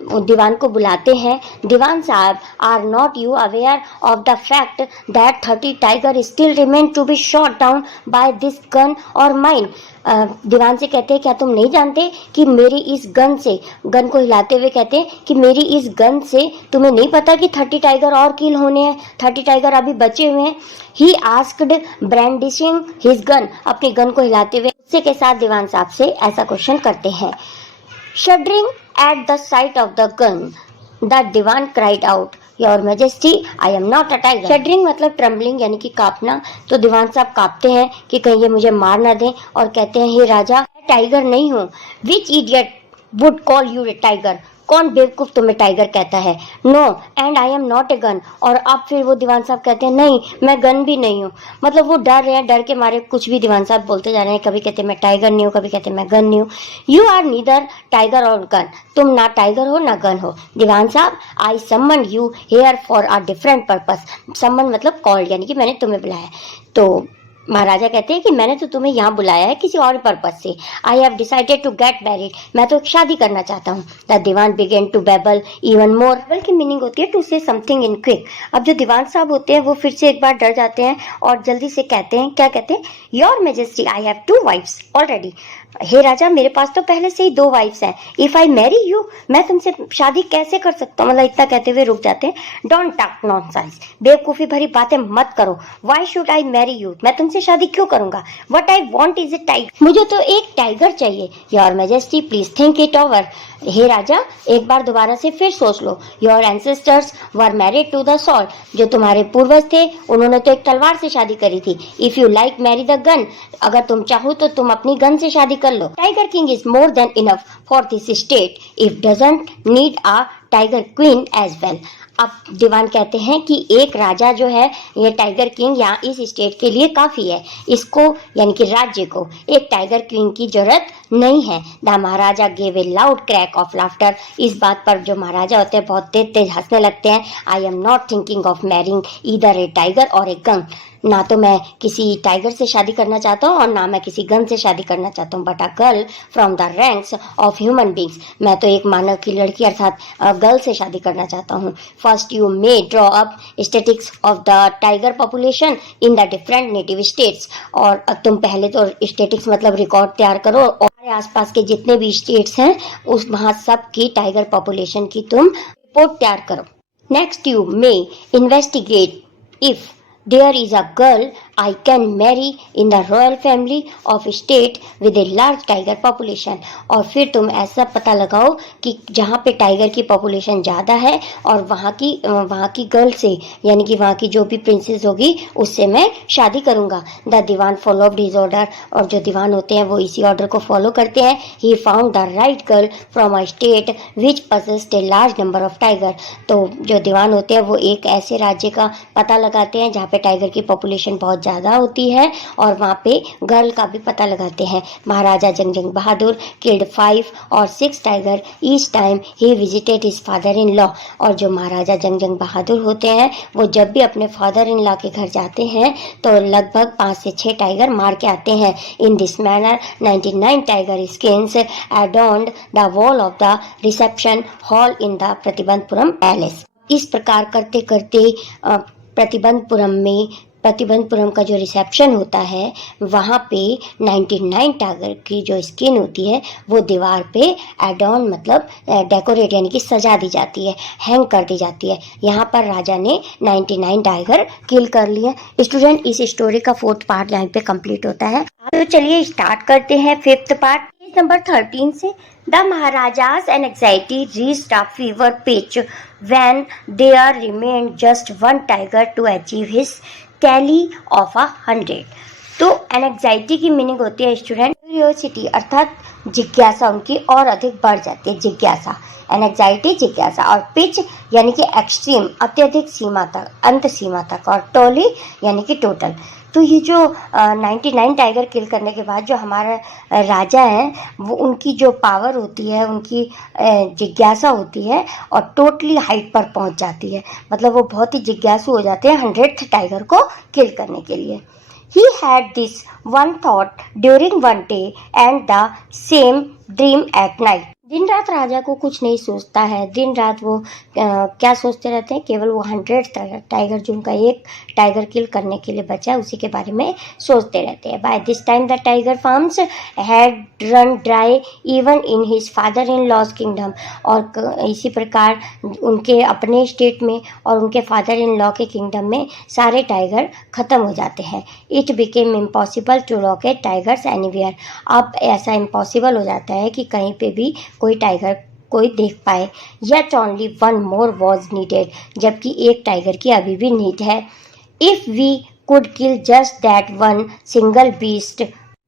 दीवान को बुलाते हैं। दीवान साहब, are not you aware of the fact that 30 tiger still remain to be shot down by this gun or mine. Dewan से कहते हैं क्या तुम नहीं जानते कि मेरी इस गन से, गन को हिलाते हुए कहते हैं कि मेरी इस गन से तुम्हें नहीं पता कि 30 टाइगर और किल होने हैं, 30 टाइगर अभी बचे हुए हैं। He asked brandishing his gun. अपनी गन को हिलाते हुए उससे के साथ दीवान साहब से ऐसा क्वेश्चन करते हैं। Shuddering at the sight of the gun the dewan cried out, your majesty I am not a tiger. Shuddering मतलब ट्रम्बलिंग यानी कि कांपना। तो दीवान साहब कांपते हैं कि कहीं ये मुझे मार ना दें और कहते हैं हे राजा, टाइगर नहीं हूँ। Which idiot would call you a tiger. कौन बेवकूफ तुम्हें टाइगर कहता है। No and I am not a gun. और अब फिर वो दीवान साहब कहते हैं नहीं, मैं गन भी नहीं हूँ। मतलब वो डर रहे हैं, डर के मारे कुछ भी दीवान साहब बोलते जा रहे हैं। कभी कहते मैं टाइगर नहीं हूँ, कभी कहते मैं गन नहीं हूँ। You are neither tiger or gun. तुम ना टाइगर हो ना गन हो। दीवान साहब, I summon you here for a different purpose. Summon मतलब कॉल्ड, यानी कि मैंने तुम्हें बुलाया। तो महाराजा कहते हैं कि मैंने तो तुम्हें यहाँ बुलाया है किसी और पर्पज से। I have decided to get married, मैं तो शादी करना चाहता हूँ। The dewan began to babble even more. Babble की मीनिंग होती है टू से समथिंग इन क्विक। अब जो दीवान साहब होते हैं वो फिर से एक बार डर जाते हैं और जल्दी से कहते हैं, क्या कहते हैं, your majesty I have 2 wives already. हे राजा, मेरे पास तो पहले से ही 2 वाइफ्स हैं। इफ आई मैरी यू, मैं तुमसे शादी कैसे कर सकता हूँ। मतलब इतना कहते हुए रुक जाते हैं। डोंट टॉक नॉनसेंस, बेवकूफी भरी बातें मत करो। Why should I marry you, मैं तुमसे शादी क्यों करूंगा। What I want is a tiger, मुझे तो एक टाइगर चाहिए। Your majesty please think it over, हे राजा एक बार दोबारा से फिर सोच लो। Your ancestors were married to the sword, जो तुम्हारे पूर्वज थे उन्होंने तो एक तलवार से शादी करी थी। If you like marry the gun, अगर तुम चाहो तो तुम अपनी गन से शादी कर लो। Tiger king is more than enough for this state, if doesn't need a tiger queen as well. अब दीवान कहते हैं कि एक राजा जो है, ये टाइगर किंग यहाँ इस स्टेट के लिए काफी है। इसको यानी कि राज्य को एक टाइगर क्वीन की जरूरत नहीं है। The Maharaja gave a loud crack of laughter, इस बात पर जो महाराजा होते हैं बहुत तेज तेज हंसने लगते हैं। आई am not thinking of marrying either A tiger और ए गन, ना तो मैं किसी टाइगर से शादी करना चाहता हूँ और ना मैं किसी गन से शादी करना चाहता हूँ। But a girl from the ranks of human beings, मैं तो एक मानव की लड़की अर्थात गर्ल से शादी करना चाहता हूँ। First you may draw up statistics of the tiger population in the different native states, और तुम पहले तो स्टेटिक्स मतलब रिकॉर्ड तैयार करो और आसपास के जितने भी स्टेट्स हैं उस वहाँ सब की टाइगर पॉपुलेशन की तुम रिपोर्ट तैयार करो। Next you may investigate if there is a girl I can marry in the royal family of state with a large tiger population, और फिर तुम ऐसा पता लगाओ कि जहाँ पे टाइगर की पॉपुलेशन ज़्यादा है और वहाँ की गर्ल से यानी कि वहाँ की जो भी प्रिंसेस होगी उससे मैं शादी करूँगा। The dewan followed his order, और जो दीवान होते हैं वो इसी ऑर्डर को फॉलो करते हैं। He found the right girl from a state which possessed A large number of tiger, तो जो दीवान होते हैं वो एक ऐसे राज्य का पता लगाते हैं जहाँ पे टाइगर की पॉपुलेशन बहुत ज़्यादा होती है और वहाँ पे गर्ल का भी पता लगाते हैं। महाराजा जंगजंग बहादुर किल्ड 5 और 6 tiger each time he visited his father in law, और जो महाराजा जंगजंग बहादुर होते हैं वो जब भी अपने फादर इन लॉ के घर जाते हैं तो लगभग 5 से 6 टाइगर मार के आते हैं। In this manner 99 tiger skins adorned the wall of the reception hall in the Pratibandapuram palace. इस प्रकार करते करते प्रतिबंधपुरम का जो रिसेप्शन होता है वहाँ पे 99 टाइगर की जो स्किन होती है वो दीवार पे एडॉन मतलब डेकोरेट यानी कि सजा दी जाती है, हैंग कर दी जाती है। यहाँ पर राजा ने 99 टाइगर किल कर लिए। स्टूडेंट, इस स्टोरी का 4th पार्ट यहाँ पे कंप्लीट होता है। तो चलिए स्टार्ट करते हैं 5th पार्ट पेज नंबर 13 से। द Maharaja's anxiety reached a fever pitch when there remained just one tiger to achieve his tally of 100। तो एनेक्साइटी की मीनिंग होती है स्टूडेंट क्यूरियोसिटी, अर्थात जिज्ञासा उनकी और अधिक बढ़ जाती है। जिज्ञासा, एनेक्साइटी जिज्ञासा, और पिच यानी कि एक्सट्रीम अत्यधिक सीमा तक, अंत सीमा तक, और टोली यानी कि टोटल। तो ये जो 99 टाइगर किल करने के बाद जो हमारा राजा है वो उनकी जो पावर होती है, उनकी जिज्ञासा होती है और टोटली हाइट पर पहुंच जाती है। मतलब वो बहुत ही जिज्ञासु हो जाते हैं 100th टाइगर को किल करने के लिए। He had this one thought during one day and the same dream at night। दिन रात राजा को कुछ नहीं सोचता है। दिन रात वो क्या सोचते रहते हैं, केवल वो 100 टाइगर जो उनका एक टाइगर किल करने के लिए बचा है उसी के बारे में सोचते रहते हैं। By this time the tiger farms had run dry even in his father in law's kingdom, और इसी प्रकार उनके अपने स्टेट में और उनके फादर इन लॉ के किंगडम में सारे टाइगर ख़त्म हो जाते हैं। It became impossible to locate tigers anywhere. अब ऐसा इम्पॉसिबल हो जाता है कि कहीं पे भी कोई टाइगर कोई देख पाए। Yet only one more was needed, जबकि एक टाइगर की अभी भी नीड है। If we could kill just that one single beast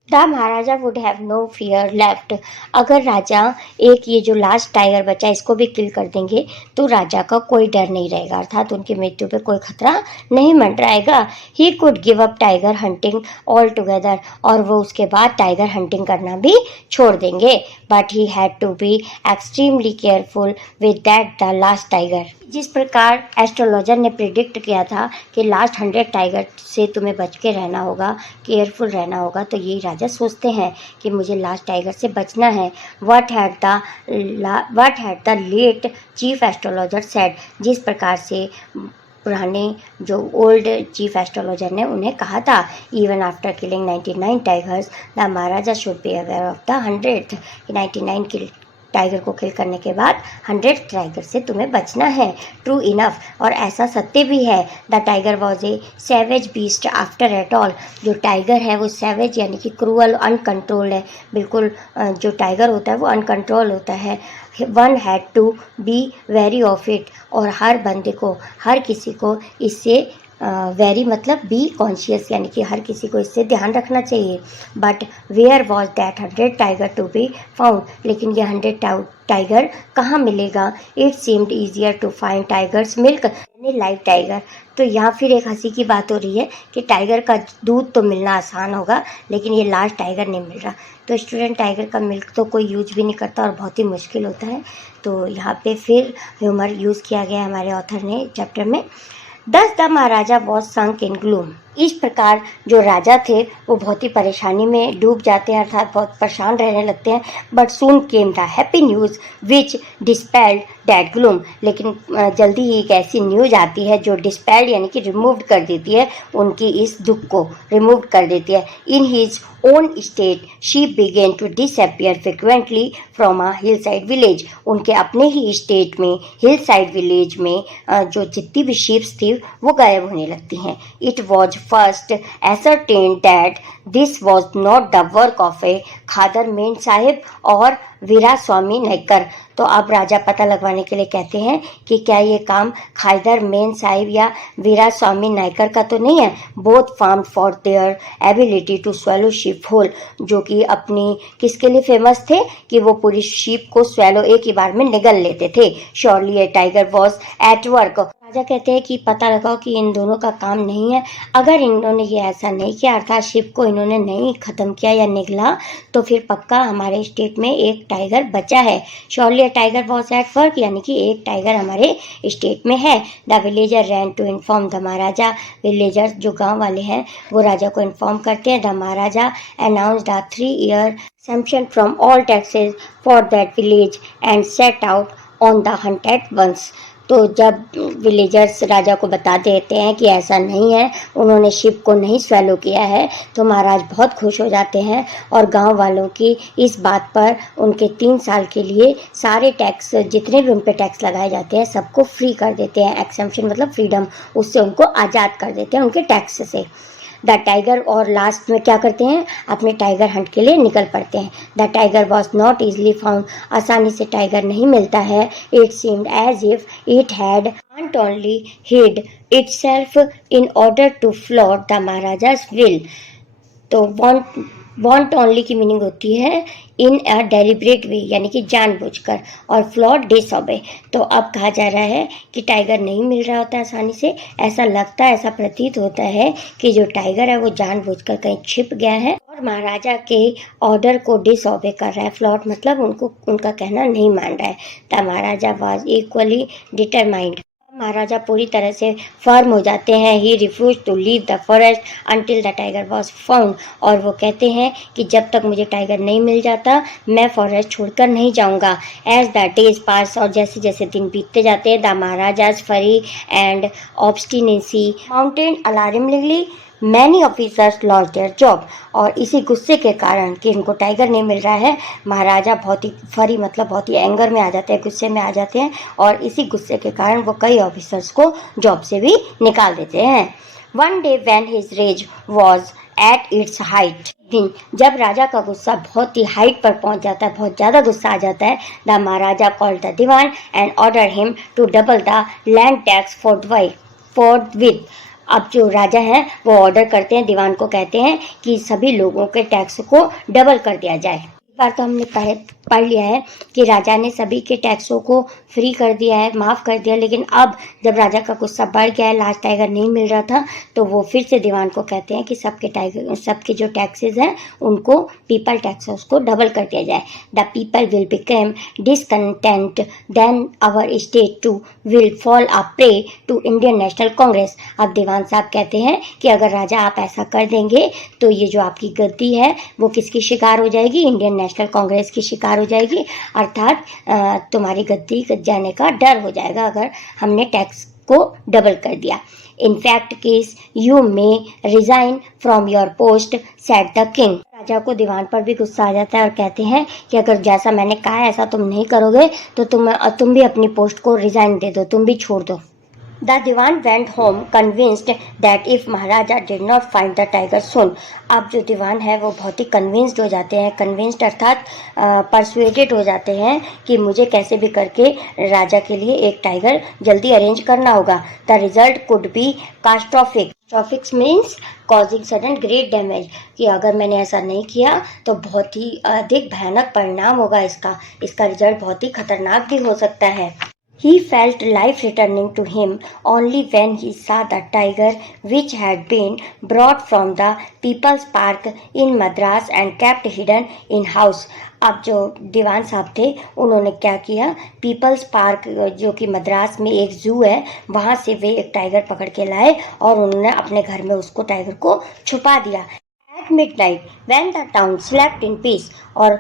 the Maharaja would have no fear left. अगर राजा एक ये जो लास्ट टाइगर बचा इसको भी किल कर देंगे तो राजा का कोई डर नहीं रहेगा, अर्थात उनकी मृत्यु पे कोई खतरा नहीं मंडराएगा। He could give up tiger hunting altogether, और वो उसके बाद टाइगर हंटिंग करना भी छोड़ देंगे। But he had to be extremely careful with that the last tiger. जिस प्रकार एस्ट्रोलॉजर ने प्रिडिक्ट किया था कि लास्ट 100 टाइगर से तुम्हें बच के रहना होगा, केयरफुल रहना होगा, तो यही राजा सोचते हैं कि मुझे लास्ट टाइगर से बचना है। What had the late chief astrologer said, जिस प्रकार से पुराने जो ओल्ड चीफ एस्ट्रोलॉजर ने उन्हें कहा था, even after killing 99 tigers the Maharaja should be aware of the 100th, 99 tiger को किल करने के बाद 100 टाइगर से तुम्हें बचना है। ट्रू इनफ, और ऐसा सत्य भी है। The tiger was a savage beast after at all, जो टाइगर है वो सैवेज यानी कि क्रूअल, अनकंट्रोल्ड है। बिल्कुल जो टाइगर होता है वो अनकंट्रोल होता है। One had to be wary of it, और हर बंदे को, हर किसी को इससे वेरी मतलब बी कॉन्शियस, यानी कि हर किसी को इससे ध्यान रखना चाहिए। But where was that 100 tiger to be found, लेकिन ये 100 टाइगर कहाँ मिलेगा। It seemed easier to find tigers milk live tiger. तो यहाँ फिर एक हंसी की बात हो रही है कि टाइगर का दूध तो मिलना आसान होगा, लेकिन ये लास्ट टाइगर नहीं मिल रहा। तो स्टूडेंट, टाइगर का मिल्क तो कोई यूज भी नहीं करता और बहुत ही मुश्किल होता है। तो यहाँ पे फिर ह्यूमर यूज़ किया गया हमारे ऑथर ने चैप्टर में। दस the Maharaja was sunk in gloom, इस प्रकार जो राजा थे वो बहुत ही परेशानी में डूब जाते हैं, अर्थात बहुत परेशान रहने लगते हैं। But soon came the happy news which dispelled that gloom, लेकिन जल्दी ही एक ऐसी न्यूज़ आती है जो डिस्पेल्ड यानी कि रिमूव कर देती है उनकी इस दुख को, रिमूव कर देती है। In his own state she began to disappear frequently from a hill side village, उनके अपने ही स्टेट में हिल साइड विलेज में जो जितनी भी शिप्स थी वो गायब होने लगती हैं। It was first ascertained that this was not the work of a Khader Mian Sahib और वीरा स्वामी नायकर। तो अब राजा पता लगवाने के लिए कहते हैं कि क्या ये काम खादर मेन साहिब या वीरा स्वामी नायकर का तो नहीं है। Both farm for their ability to swallow sheep whole, जो कि अपनी किसके लिए फेमस थे कि वो पूरी शीप को स्वेलो एक ही बार में निगल लेते थे। Surely a tiger was at work, राजा कहते हैं कि पता लगाओ कि इन दोनों का काम नहीं है। अगर इन्होंने ये ऐसा नहीं किया, अर्थात शिप को इन्होंने नहीं ख़त्म किया या निगला, तो फिर पक्का हमारे स्टेट में एक टाइगर बचा है। Surely tiger was at work, यानी कि एक टाइगर हमारे स्टेट में है। The villager ran to inform the maharaja, villagers जो गांव वाले हैं वो राजा को इन्फॉर्म करते हैं। The maharaja announced the 3 year exemption from all taxes for that village and set out on the hunted once. तो जब विलेजर्स राजा को बता देते हैं कि ऐसा नहीं है, उन्होंने शिप को नहीं स्वेलो किया है, तो महाराज बहुत खुश हो जाते हैं और गांव वालों की इस बात पर उनके 3 साल के लिए सारे टैक्स, जितने भी उन पे टैक्स लगाए जाते हैं, सबको फ्री कर देते हैं। एक्सेम्पशन मतलब फ्रीडम, उससे उनको आज़ाद कर देते हैं उनके टैक्स से। द टाइगर, और लास्ट में क्या करते हैं, अपने टाइगर हंट के लिए निकल पड़ते हैं। The tiger was not easily found, आसानी से टाइगर नहीं मिलता है। It seemed as if it had wantonly hid itself in order to flout the maharaja's will। तो वॉन्ट ओनली की मीनिंग होती है इन अ डेलिब्रेट वे, यानी कि जानबूझकर, और फ्लॉट डिसऑबे। तो अब कहा जा रहा है कि टाइगर नहीं मिल रहा होता आसानी से, ऐसा लगता है, ऐसा प्रतीत होता है कि जो टाइगर है वो जानबूझकर कहीं छिप गया है और महाराजा के ऑर्डर को डिसऑबे कर रहा है। फ्लॉट मतलब उनको, उनका कहना नहीं मान रहा है। The Maharaja was equally determined, Maharaja पूरी तरह से फर्म हो जाते हैं। He refuse to leave the forest until the tiger was found, और वो कहते हैं कि जब तक मुझे टाइगर नहीं मिल जाता मैं फॉरेस्ट छोड़कर नहीं जाऊंगा। एज द डेज पास, और जैसे जैसे दिन बीतते जाते हैं, द महाराजाज फरी and obstinacy mountain alarmingly many officers lost their job. और इसी गुस्से के कारण कि इनको टाइगर नहीं मिल रहा है, महाराजा बहुत ही फरी मतलब बहुत ही एंगर में आ जाते हैं, गुस्से में आ जाते हैं, और इसी गुस्से के कारण वो कई ऑफिसर्स को जॉब से भी निकाल देते हैं। One day when his rage was at its height, जब राजा का गुस्सा बहुत ही हाइट पर पहुंच जाता है, बहुत ज़्यादा गुस्सा आ जाता है, the Maharaja called the Dewan and order him to double the land tax forthwith. अब जो राजा हैं वो ऑर्डर करते हैं, दीवान को कहते हैं कि सभी लोगों के टैक्स को डबल कर दिया जाए। एक बार तो हमने पढ़ लिया है कि राजा ने सभी के टैक्सों को फ्री कर दिया है, माफ़ कर दिया, लेकिन अब जब राजा का गुस्सा बढ़ गया है, लास्ट टाइगर नहीं मिल रहा था, तो वो फिर से दीवान को कहते हैं कि सबके जो टैक्सेस हैं उनको पीपल टैक्स है उसको डबल कर दिया जाए। The people will become discontent, then our state too will fall a prey to Indian National Congress. अब दीवान साहब कहते हैं कि अगर राजा आप ऐसा कर देंगे तो ये जो आपकी गद्दी है वो किसकी शिकार हो जाएगी? इंडियन नेशनल कांग्रेस की शिकार हो जाएगी, अर्थात तुम्हारी गद्दी जाने का डर हो जाएगा अगर हमने टैक्स को डबल कर दिया। In fact case you may resign from your post, said the king. राजा को दीवान पर भी गुस्सा आ जाता है और कहते हैं कि अगर जैसा मैंने कहा है ऐसा तुम नहीं करोगे तो तुम भी अपनी पोस्ट को रिजाइन दे दो, तुम भी छोड़ दो। The Diwan went home convinced that if Maharaja did not find the tiger soon, अब जो दीवान है वो बहुत ही कन्विंस्ड हो जाते हैं, कन्विंस्ड अर्थात परसुएटेड हो जाते हैं कि मुझे कैसे भी करके राजा के लिए एक टाइगर जल्दी अरेंज करना होगा। The result could be catastrophic. Catastrophic means causing sudden great damage, कि अगर मैंने ऐसा नहीं किया तो बहुत ही अधिक भयानक परिणाम होगा इसका रिजल्ट बहुत ही खतरनाक भी हो सकता है। He felt life returning to him only when he saw the tiger which had been brought from the People's Park in Madras and kept hidden in house. अब जो दीवान साहब थे उन्होंने क्या किया, पीपल्स पार्क जो कि मद्रास में एक जू है वहाँ से वे एक टाइगर पकड़ के लाए और उन्होंने अपने घर में उसको टाइगर को छुपा दिया। At midnight, when the town slept in peace, और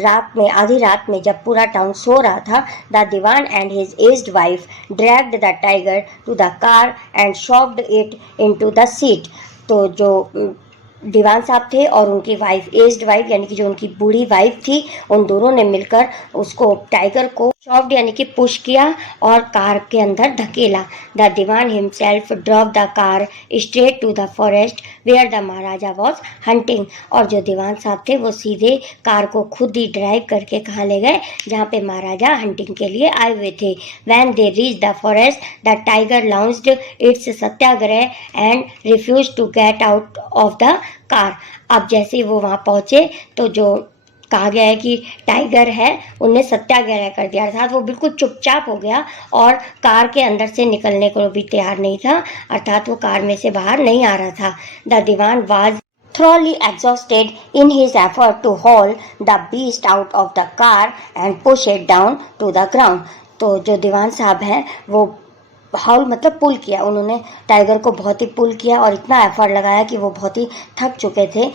रात में आधी रात में जब पूरा टाउन सो रहा था, the Diwan and his aged wife dragged the tiger to the car and shoved it into the seat. तो जो दीवान साहब थे और उनकी वाइफ, एज्ड वाइफ यानी कि जो उनकी बूढ़ी वाइफ थी, उन दोनों ने मिलकर उसको टाइगर को शॉफ्ट यानी कि पुश किया और कार के अंदर धकेला। The dewan himself drove the car straight to the forest where the Maharaja was hunting. और जो दीवान साहब थे वो सीधे कार को खुद ही ड्राइव करके कहाँ ले गए? जहाँ पे महाराजा हंटिंग के लिए आए हुए थे। When they reach the forest the tiger launched its satyagraha and refuse to get out of the car. अब जैसे वो वहाँ पहुँचे तो जो कहा गया है कि टाइगर है उन्हें सत्याग्रह कर दिया, अर्थात वो बिल्कुल चुपचाप हो गया और कार के अंदर से निकलने को भी तैयार नहीं था, अर्थात वो कार में से बाहर नहीं आ रहा था। The dewan was thoroughly exhausted in his effort to haul the beast out of the car and push it down to the ground. तो जो दीवान साहब हैं वो हाउल मतलब पुल किया, उन्होंने टाइगर को बहुत ही पुल किया और इतना एफर्ट लगाया कि वो बहुत ही थक चुके थे,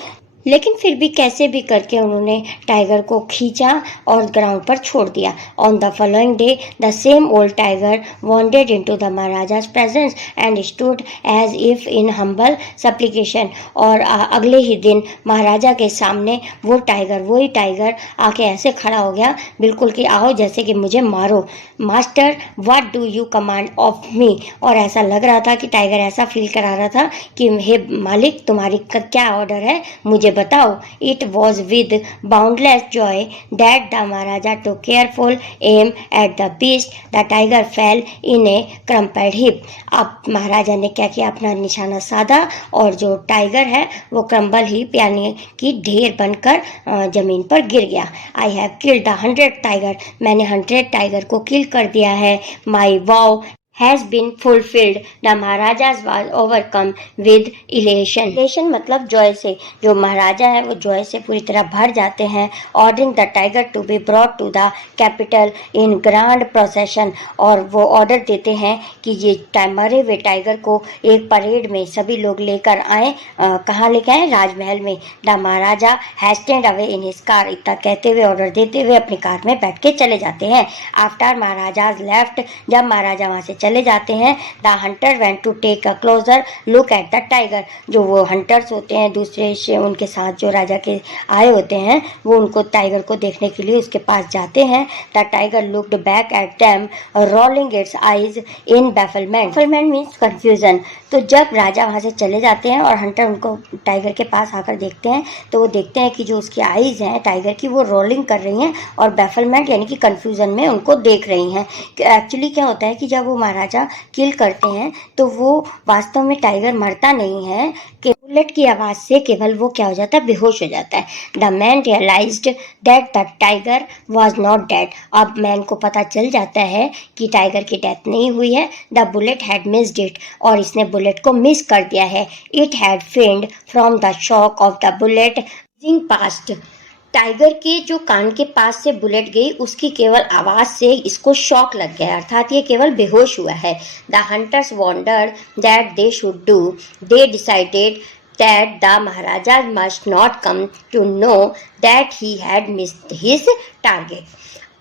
लेकिन फिर भी कैसे भी करके उन्होंने टाइगर को खींचा और ग्राउंड पर छोड़ दिया। On the following day the same old tiger wandered into the Maharaja's presence and stood as if in humble supplication. और अगले ही दिन महाराजा के सामने वही टाइगर आके ऐसे खड़ा हो गया बिल्कुल कि आओ जैसे कि मुझे मारो, master what do you command of me. और ऐसा लग रहा था कि टाइगर ऐसा फील करा रहा था कि हे मालिक तुम्हारी क्या ऑर्डर है, मुझे बताओ। It was with boundless joy that the Maharaja to careful aim at the beast, the tiger fell in a crumpled heap. अब महाराजा ने क्या किया, अपना निशाना साधा और जो टाइगर है वो क्रम्बल हिप यानी कि ढेर बनकर जमीन पर गिर गया। I have killed the 100 tiger, मैंने 100 टाइगर को किल कर दिया है। माई वाव has been fulfilled. The Maharajas was overcome with elation. Elation मतलब जॉय से, जो महाराजा है वो जॉय से पूरी तरह भर जाते हैं। Ordering the tiger to be brought to the capital in grand procession, और वो ऑर्डर देते हैं कि ये मरे हुए टाइगर को एक परेड में सभी लोग लेकर आए। कहाँ लेकर आए? राजमहल में। The Maharaja hastened away in his car, इतना कहते हुए ऑर्डर देते हुए अपनी कार में बैठ के चले जाते हैं। आफ्टर महाराजाज लेफ्ट, जब महाराजा वहाँ से चले जाते हैं, the hunter went to take a closer look at the tiger, जो वो हंटर्स होते हैं दूसरे से उनके साथ जो राजा के आए होते हैं वो उनको टाइगर को देखने के लिए उसके पास जाते हैं। The tiger looked back at them rolling its eyes in bafflement. Bafflement means confusion. तो जब राजा वहाँ से चले जाते हैं और हंटर उनको टाइगर के पास आकर देखते हैं तो वो देखते हैं कि जो उसकी आईज हैं टाइगर की वो रोलिंग कर रही हैं और बैफलमेंट यानी कि कंफ्यूजन में उनको देख रही हैं। एक्चुअली क्या होता है कि जब वो महाराजा किल करते हैं तो वो वास्तव में टाइगर मरता नहीं है, कि बुलेट की आवाज़ से केवल वो क्या हो जाता है, बेहोश हो जाता है। The man realised that the tiger was not dead. अब मैन को पता चल जाता है कि टाइगर की डेथ नहीं हुई है। The bullet had missed it, और इसने बुलेट को मिस कर दिया है। It had fainted from the shock of the bullet zing past. Tiger के जो कान के पास से बुलेट गई, उसकी केवल आवाज से इसको शॉक लग गया, अर्थात ये केवल बेहोश हुआ है। The hunters wandered that they should do. They decided that the Maharaja must not come to know that he had missed his target.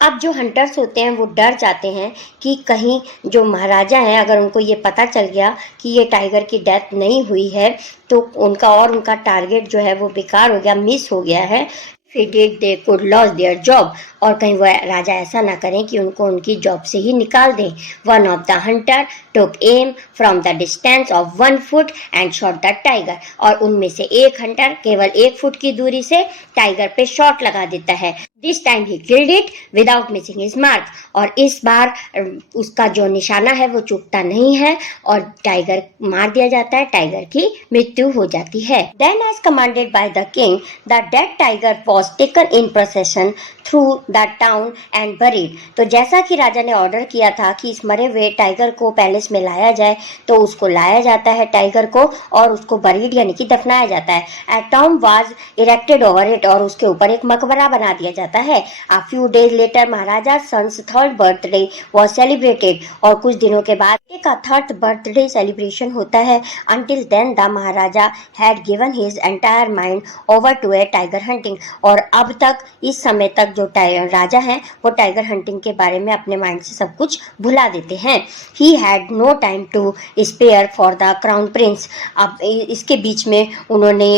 अब जो हंटर्स होते हैं वो डर जाते हैं कि कहीं जो महाराजा हैं, अगर उनको ये पता चल गया कि ये टाइगर की डेथ नहीं हुई है तो उनका टारगेट जो है वो बेकार हो गया, मिस हो गया है। They could loss their job, और कहीं वो राजा ऐसा ना करें कि उनको उनकी जॉब से ही निकाल दें। One of the Hunter took am from the distance of 1 foot and shot the tiger, और उनमें से एक हंटर केवल 1 फुट की दूरी से टाइगर पे शॉट लगा देता है। This time he killed it without missing his mark, और इस बार उसका जो निशाना है वो चूकता नहीं है और टाइगर मार दिया जाता है, टाइगर की मृत्यु हो जाती है। Then as commanded by the king the dead tiger was taken in procession through the town and buried। तो जैसा कि राजा ने ऑर्डर किया था कि इस मरे हुए टाइगर को पैलेस में लाया जाए, तो उसको लाया जाता है टाइगर को, और उसको बरीड यानी कि दफनाया जाता है। A tomb was erected over it, और उसके ऊपर एक मकबरा बना दिया जाता है। A few days later Maharaja son's 3rd birthday was celebrated, और कुछ दिनों के बाद एक 3rd बर्थडे सेलिब्रेशन होता है। Until then the Maharaja had given his entire mind over to a tiger hunting, और अब तक इस समय तक जो राजा हैं वो टाइगर हंटिंग के बारे में अपने माइंड से सब कुछ भुला देते हैं। He had no time to spare for the crown prince. अब इसके बीच में उन्होंने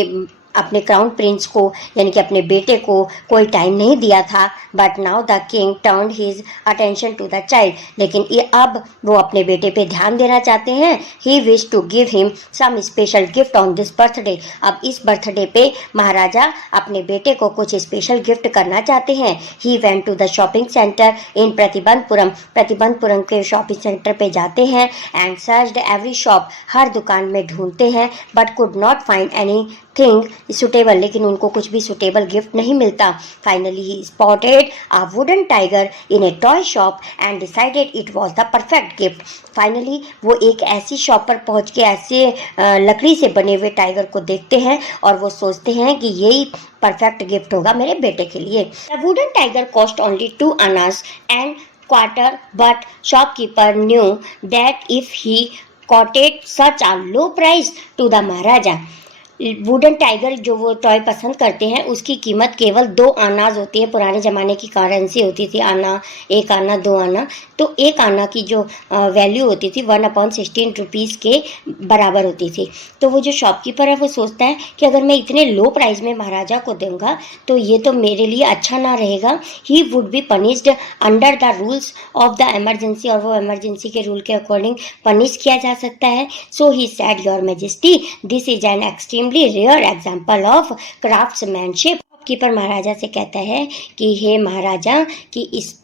अपने क्राउन प्रिंस को यानी कि अपने बेटे को कोई टाइम नहीं दिया था। But now the king turned his attention to the child, लेकिन ये अब वो अपने बेटे पे ध्यान देना चाहते हैं। He wish to give him some special gift on this birthday. अब इस बर्थडे पे महाराजा अपने बेटे को कुछ स्पेशल गिफ्ट करना चाहते हैं। He went to the shopping centre in Pratibandhapuram. Pratibandhapuram के शॉपिंग सेंटर पे जाते हैं। एंड सर्च्ड एवरी शॉप, हर दुकान में ढूंढते हैं, but could not find anything suitable, लेकिन उनको कुछ भी सुटेबल गिफ्ट नहीं मिलता। Finally he spotted a wooden tiger in a toy shop and decided it was the perfect gift. Finally वो एक ऐसी शॉप पर पहुंच के ऐसे लकड़ी से बने हुए टाइगर को देखते हैं और वो सोचते हैं कि यही परफेक्ट गिफ्ट होगा मेरे बेटे के लिए। The wooden tiger cost only 2 annas and quarter, but shopkeeper knew that if he quoted such a low price to the Maharaja. Wooden tiger जो वो टॉय पसंद करते हैं उसकी कीमत केवल 2 आनाज होती है। पुराने ज़माने की करेंसी होती थी आना, 1 आना, 2 आना। तो 1 आना की जो वैल्यू होती थी 1/16 रुपीज़ के बराबर होती थी। तो वो जो शॉपकीपर है वो सोचता है कि अगर मैं इतने लो प्राइस में महाराजा को दूंगा तो ये तो मेरे लिए अच्छा ना रहेगा। He would be punished under the rules of the emergency, और वो इमरजेंसी के रूल के अकॉर्डिंग पनिश किया जा सकता है। So he said, your majesty, this is an extremely rare example of craftsmanship. Keeper Maharaja से कहता है कि हे महाराजा कि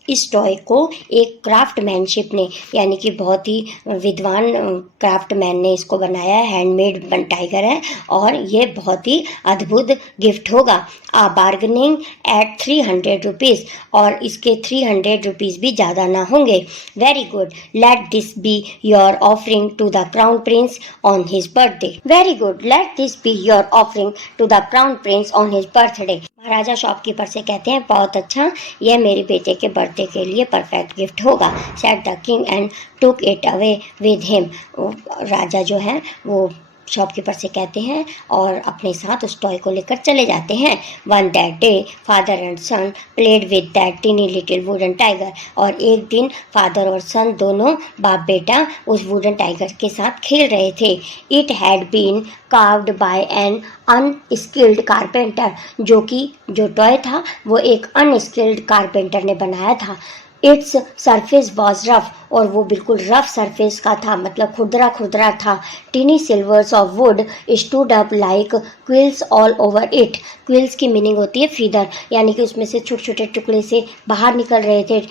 इस टॉय को एक क्राफ्टमैनशिप ने यानी कि बहुत ही विद्वान क्राफ्टमैन ने इसको बनाया है, हैंडमेड टाइगर है और ये बहुत ही अद्भुत गिफ्ट होगा। आ बार्गनिंग एट 300 रुपीज़, और इसके 300 रुपीज़ भी ज़्यादा ना होंगे। Very good, let this be your offering to the crown prince on his birthday. Very good, let this be your offering to the crown prince on his birthday. Maharaja shopkeeper से कहते हैं बहुत अच्छा, यह मेरे बेटे के बर्थडे के लिए परफेक्ट गिफ्ट होगा। Said the king and took it away with him. राजा जो है वो शॉपकीपर से कहते हैं और अपने साथ उस टॉय को लेकर चले जाते हैं। One that day father and son played with that tiny little wooden tiger, और एक दिन फादर और सन दोनों बाप बेटा उस वुडन टाइगर के साथ खेल रहे थे। It had been carved by an unskilled carpenter, जो टॉय था वो एक अनस्किल्ड कारपेंटर ने बनाया था। इट्स सरफेस वॉज रफ, और वो बिल्कुल रफ सरफेस का था, मतलब खुरदरा खुरदरा था। टिनी silvers of would stood up like quills all over it. Quills की मीनिंग होती है फीदर, यानी कि उसमें से छोटे छोटे टुकड़े से बाहर निकल रहे थे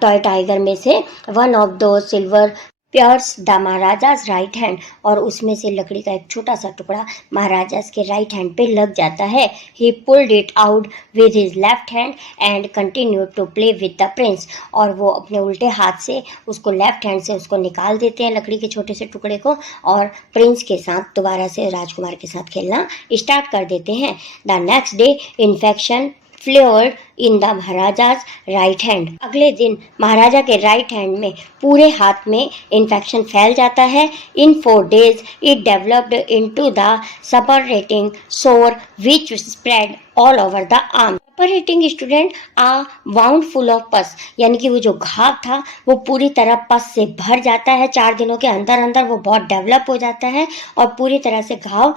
टॉय टाइगर में से। One of the silver pierce the Maharaja's right hand, और उसमें से लकड़ी का एक छोटा सा टुकड़ा महाराजास के राइट हैंड पे लग जाता है। He pulled it out with his left hand and continued to play with the prince, और वो अपने उल्टे हाथ से उसको लेफ्ट हैंड से उसको निकाल देते हैं लकड़ी के छोटे से टुकड़े को, और प्रिंस के साथ दोबारा से राजकुमार के साथ खेलना स्टार्ट कर देते हैं। The next day infection flared in the Maharaja's right hand. अगले दिन महाराजा के राइट हैंड में पूरे हाथ में इन्फेक्शन फैल जाता है। In 4 days it developed into the suppurating sore which spread all over the arm. Suppurating student a wound full of pus, यानी कि वो जो घाव था वो पूरी तरह पस से भर जाता है। 4 दिनों के अंदर अंदर वो बहुत डेवलप हो जाता है और पूरी तरह से घाव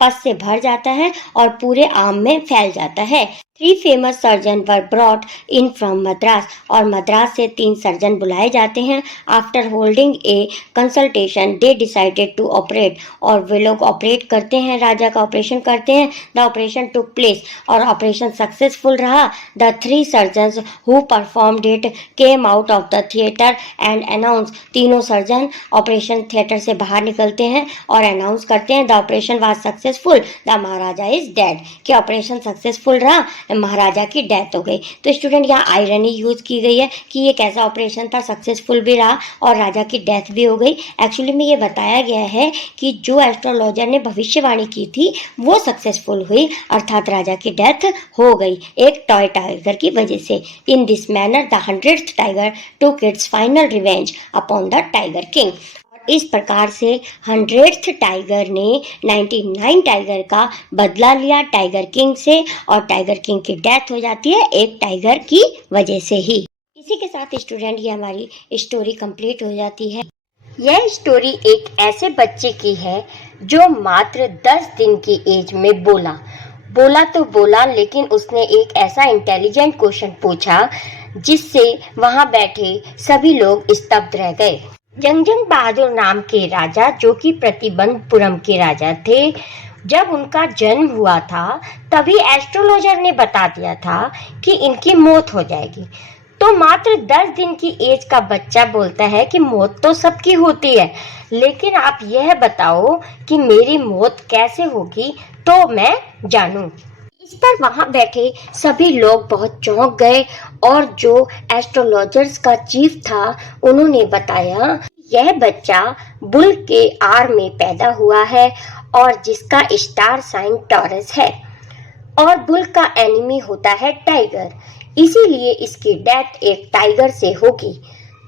पस से भर जाता है और पूरे आर्म में फैल जाता है। 3 famous surgeon were brought in from Madras, और मद्रास से 3 सर्जन बुलाए जाते हैं। After holding a consultation they decided to operate, और वे लोग ऑपरेट करते हैं, राजा का ऑपरेशन करते हैं। द ऑपरेशन टुक प्लेस, और ऑपरेशन सक्सेसफुल रहा। The 3 surgeons who performed it came out of the theatre and announce, तीनों सर्जन ऑपरेशन थिएटर से बाहर निकलते हैं और अनाउंस करते हैं the operation was successful, the maharaja is dead, कि ऑपरेशन सक्सेसफुल रहा, महाराजा की डेथ हो गई। तो स्टूडेंट यहाँ आयरनी यूज की गई है कि ये कैसा ऑपरेशन था, सक्सेसफुल भी रहा और राजा की डेथ भी हो गई। एक्चुअली में ये बताया गया है कि जो एस्ट्रोलॉजर ने भविष्यवाणी की थी वो सक्सेसफुल हुई, अर्थात राजा की डेथ हो गई एक टॉय टाइगर की वजह से। इन this manner the 100th tiger took its final revenge upon the tiger king. इस प्रकार से 100th टाइगर ने 99 टाइगर का बदला लिया टाइगर किंग से, और टाइगर किंग की डेथ हो जाती है एक टाइगर की वजह से ही। इसी के साथ स्टूडेंट ये हमारी स्टोरी कंप्लीट हो जाती है। यह स्टोरी एक ऐसे बच्चे की है जो मात्र 10 दिन की एज में बोला तो बोला, लेकिन उसने एक ऐसा इंटेलिजेंट क्वेश्चन पूछा जिससे वहां बैठे सभी लोग स्तब्ध रह गए। जंगजंग बहादुर नाम के राजा, जो कि प्रतिबंधपुरम के राजा थे, जब उनका जन्म हुआ था तभी एस्ट्रोलॉजर ने बता दिया था कि इनकी मौत हो जाएगी। तो मात्र 10 दिन की एज का बच्चा बोलता है कि मौत तो सबकी होती है, लेकिन आप यह बताओ कि मेरी मौत कैसे होगी तो मैं जानूं। इस पर वहां बैठे सभी लोग बहुत चौंक गए, और जो एस्ट्रोलॉजर्स का चीफ था उन्होंने बताया यह बच्चा बुल के आर में पैदा हुआ है और जिसका स्टार साइन टॉरस है, और बुल का एनिमी होता है टाइगर, इसीलिए इसकी डेथ एक टाइगर से होगी।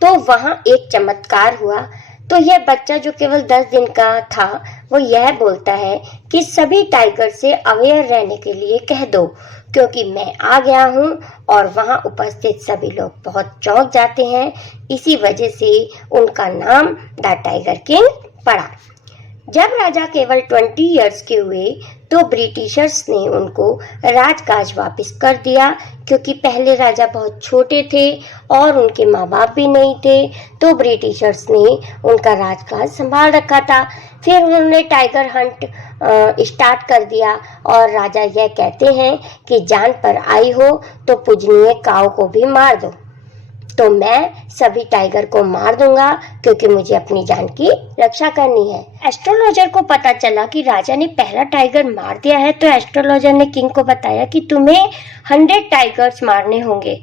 तो वहां एक चमत्कार हुआ। तो यह बच्चा जो केवल 10 दिन का था वो यह बोलता है कि सभी टाइगर से अवेयर रहने के लिए कह दो, क्योंकि मैं आ गया हूँ, और वहाँ उपस्थित सभी लोग बहुत चौंक जाते हैं। इसी वजह से उनका नाम द टाइगर किंग पड़ा। जब राजा केवल 20 इयर्स के हुए तो ब्रिटिशर्स ने उनको राजकाज वापस कर दिया, क्योंकि पहले राजा बहुत छोटे थे और उनके माँ बाप भी नहीं थे, तो ब्रिटिशर्स ने उनका राजकाज संभाल रखा था। फिर उन्होंने टाइगर हंट स्टार्ट कर दिया, और राजा यह कहते हैं कि जान पर आई हो तो पूजनीय काऊ को भी मार दो। तो मैं सभी टाइगर को मार दूंगा, क्योंकि मुझे अपनी जान की रक्षा करनी है। एस्ट्रोलॉजर को पता चला कि राजा ने पहला टाइगर मार दिया है, तो एस्ट्रोलॉजर ने किंग को बताया कि तुम्हें 100 टाइगर्स मारने होंगे।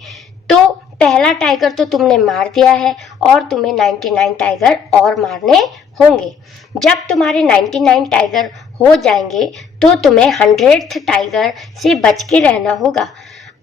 तो पहला टाइगर तो तुमने मार दिया है और तुम्हें 99 टाइगर और मारने होंगे। जब तुम्हारे 99 टाइगर हो जाएंगे तो तुम्हें 100th टाइगर से बच के रहना होगा।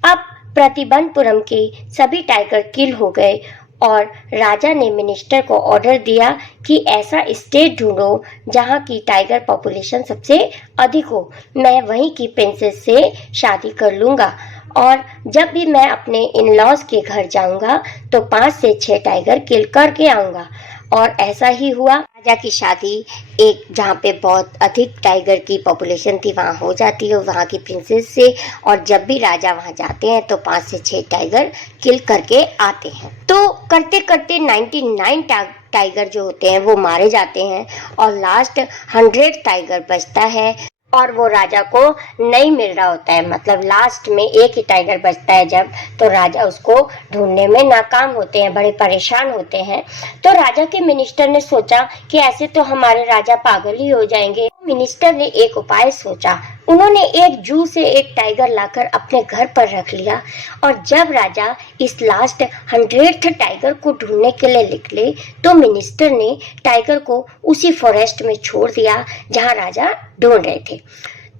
अब प्रतिबंधपुरम के सभी टाइगर किल हो गए, और राजा ने मिनिस्टर को ऑर्डर दिया कि ऐसा स्टेट ढूंढो जहां की टाइगर पॉपुलेशन सबसे अधिक हो। मैं वहीं की प्रिंसेस से शादी कर लूंगा, और जब भी मैं अपने इन लॉज के घर जाऊंगा तो 5 से 6 टाइगर किल करके आऊंगा। और ऐसा ही हुआ। राजा की शादी एक जहाँ पे बहुत अधिक टाइगर की पॉपुलेशन थी वहाँ हो जाती है, वहाँ की प्रिंसेस से, और जब भी राजा वहाँ जाते हैं तो 5 से 6 टाइगर किल करके आते हैं। तो करते करते 99 टाइगर जो होते हैं वो मारे जाते हैं, और लास्ट 100 टाइगर बचता है। और वो राजा को नहीं मिल रहा होता है, मतलब लास्ट में एक ही टाइगर बचता है जब, तो राजा उसको ढूंढने में नाकाम होते हैं, बड़े परेशान होते हैं। तो राजा के मिनिस्टर ने सोचा कि ऐसे तो हमारे राजा पागल ही हो जाएंगे। मिनिस्टर ने एक उपाय सोचा। उन्होंने एक जू से एक टाइगर लाकर अपने घर पर रख लिया, और जब राजा इस लास्ट 100th टाइगर को ढूंढने के लिए निकले तो मिनिस्टर ने टाइगर को उसी फॉरेस्ट में छोड़ दिया जहां राजा ढूंढ रहे थे।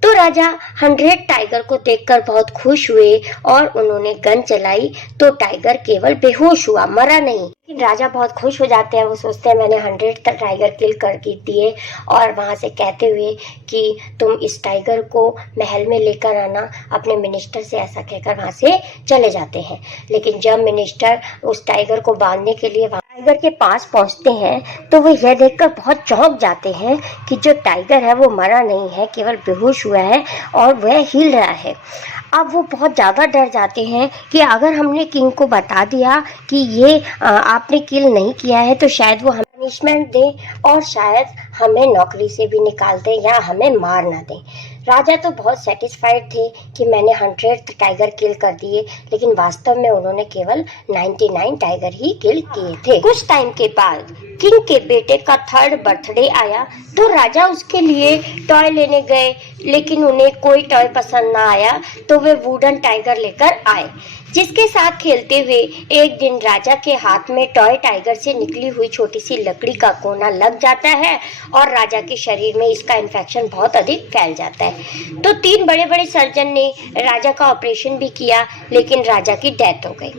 तो राजा 100 टाइगर को देखकर बहुत खुश हुए और उन्होंने गन चलाई, तो टाइगर केवल बेहोश हुआ, मरा नहीं। लेकिन राजा बहुत खुश हो जाते हैं, वो सोचते हैं मैंने 100 टाइगर किल कर दिए, और वहां से कहते हुए कि तुम इस टाइगर को महल में लेकर आना, अपने मिनिस्टर से ऐसा कहकर वहां से चले जाते हैं। लेकिन जब मिनिस्टर उस टाइगर को बांधने के लिए टाइगर के पास पहुंचते हैं तो वो यह देखकर बहुत चौंक जाते हैं कि जो टाइगर है वो मरा नहीं है, केवल बेहोश हुआ है और वह हिल रहा है। अब वो बहुत ज़्यादा डर जाते हैं कि अगर हमने किंग को बता दिया कि ये आपने किल नहीं किया है तो शायद वो हमें पनिशमेंट दे और शायद हमें नौकरी से भी निकाल दें या हमें मार ना दें। राजा तो बहुत सेटिस्फाइड थे कि मैंने 100 टाइगर किल कर दिए, लेकिन वास्तव में उन्होंने केवल 99 टाइगर ही किल किए थे। कुछ टाइम के बाद किंग के बेटे का 3rd बर्थडे आया, तो राजा उसके लिए टॉय लेने गए, लेकिन उन्हें कोई टॉय पसंद ना आया, तो वे वुडन टाइगर लेकर आए, जिसके साथ खेलते हुए एक दिन राजा के हाथ में टॉय टाइगर से निकली हुई छोटी सी लकड़ी का कोना लग जाता है और राजा के शरीर में इसका इन्फेक्शन बहुत अधिक फैल जाता है। तो 3 बड़े बड़े सर्जन ने राजा का ऑपरेशन भी किया, लेकिन राजा की डेथ हो गई।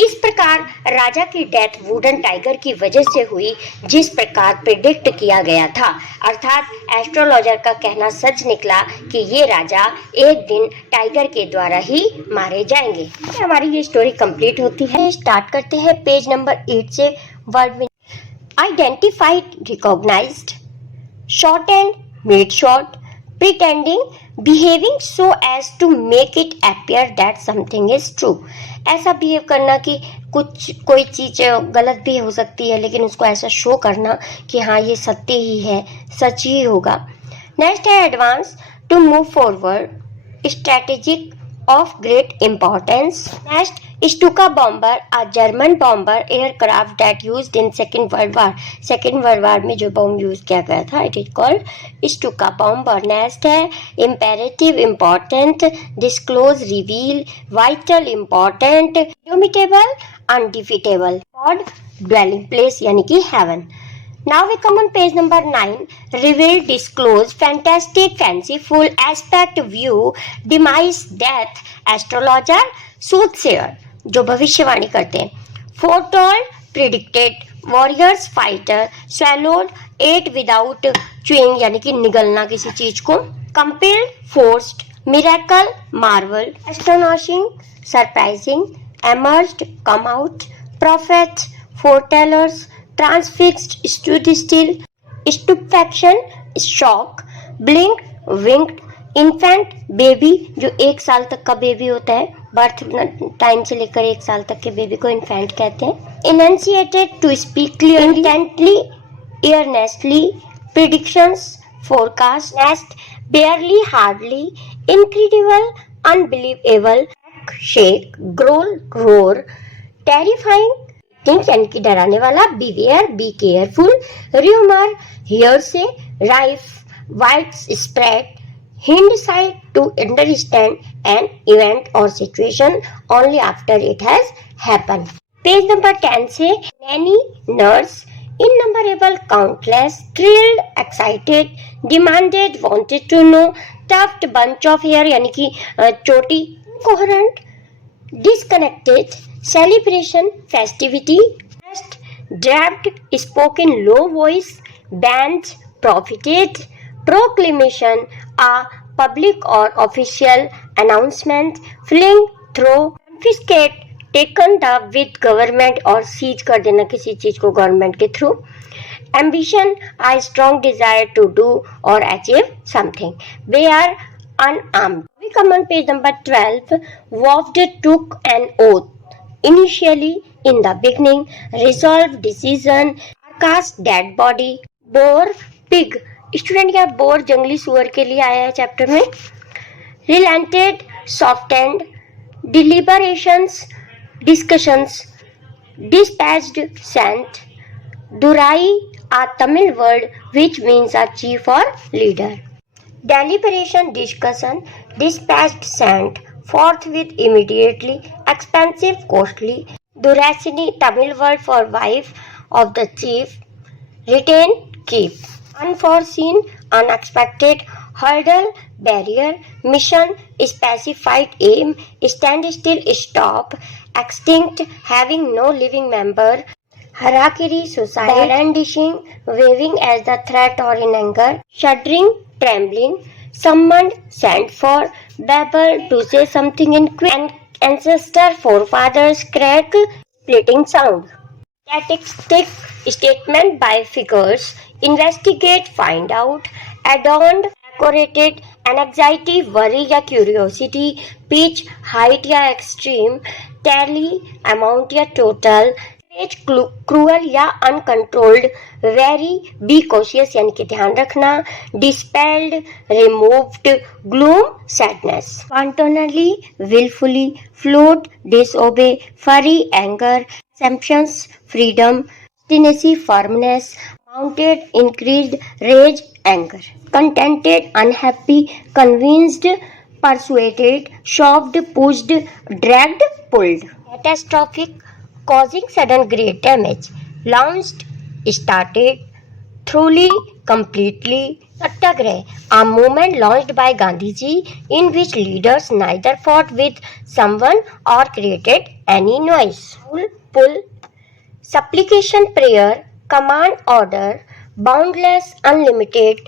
इस प्रकार राजा की डेथ वुडन टाइगर की वजह से हुई, जिस प्रकार प्रिडिक्ट किया गया था, अर्थात एस्ट्रोलॉजर का कहना सच निकला कि ये राजा एक दिन टाइगर के द्वारा ही मारे जाएंगे। हमारी ये स्टोरी कंप्लीट होती है। स्टार्ट करते हैं पेज नंबर 8 से। वर्ड में identified, recognised, short and made short, pretending, behaving so as to make it appear that something is true। ऐसा बिहेव करना कि कोई चीज गलत भी हो सकती है, लेकिन उसको ऐसा शो करना कि हाँ ये सत्य ही है, सच ही होगा। नेक्स्ट है advance, to move forward, strategic, of great importance। Next, Stuka bomber, a German bomber aircraft that used in Second World War। Second World War में जो बम यूज किया गया था, it is called Stuka bomber। Next है imperative, important, disclose, reveal, vital, important, immutable, undefeatable, God, dwelling place यानी कि heaven। Now we come on page number 9. Reveal, disclose, fantastic, fanciful, aspect, view, demise, death, astrologer, soothsayer जो भविष्यवाणी करते हैं, foretold, predicted, warriors, fighter, swallowed, ate without chewing यानी कि निगलना किसी चीज को, compelled, forced, miracle, marvel, astonishing, surprising, emerged, come out, prophet, foretellers, transfixed, stood still, stupefaction, shock, blinked, winked, infant, baby जो 1 साल तक का बेबी होता है, बर्थ टाइम से लेकर 1 साल तक के बेबी को इन्फेंट कहते हैं, enunciated, to speak clearly, intently, earnestly, predictions, forecast, nest, barely, hardly, incredible, unbelievable, shake, growl, roar, terrifying यानी कि डराने वाला, beware, be careful, rumor, hearsay, rife, widespread, hindsight, to understand an event or situation only after it has happened। Page number 10 से nanny, nurse, innumerable, countless, thrilled, excited, demanded, wanted to know, tufted, bunch of hair यानी कि चोटी, coherent, disconnected, celebration, festivity, draft, spoken low voice, banned, prohibited, proclamation, a public or official announcement, fling, throw, confiscate, taken the with government और seize कर देना किसी चीज को government के through, ambition, a strong desire to do or achieve something, bear, unarmed। We come on page number 12. Vowed, took an oath, initially, in the beginning, resolve, decision, cast, dead body, bore, pig, student यहाँ bore जंगली सुअर के लिए आया है chapter में। रिलेंटेड, softened, deliberations, discussions, dispatched, sent. Durai, a Tamil word which means a chief or leader. Deliberation, discussion, dispatched, sent, forthwith, immediately, expensive, costly. Durasini, Tamil word for wife of the chief. Retain, keep. Unforeseen, unexpected. Hurdle, barrier. Mission, specified aim. Stand still, stop. Extinct, having no living member. Harakiri, suicide. Brandishing, waving as the threat or in anger. Shuddering, trembling. Summoned, sent for. Babble, to say something in quick. Ancestor, forefathers, crack, splitting sound. Statistic, statement by figures. Investigate, find out. Adorned, decorated. Anxiety, worry या curiosity. Pitch, height या extreme. Tally, amount या total. Rage, cruel या uncontrolled. Very, be cautious यानी कि ध्यान रखना. Dispelled, removed. Gloom, sadness. Wantonly, willfully. Float, disobey. Furry, anger. Exemptions, freedom. Obstinacy, firmness. Mounted, increased. Rage, anger. Contented, unhappy. Convinced, persuaded. Shocked, pushed. Dragged, pulled. Catastrophic, causing sudden great damage. Launched, started. Thoroughly, completely. Satyagrah, a movement launched by Gandhiji in which leaders neither fought with someone or created any noise. Pull, supplication, prayer, command, order, boundless, unlimited,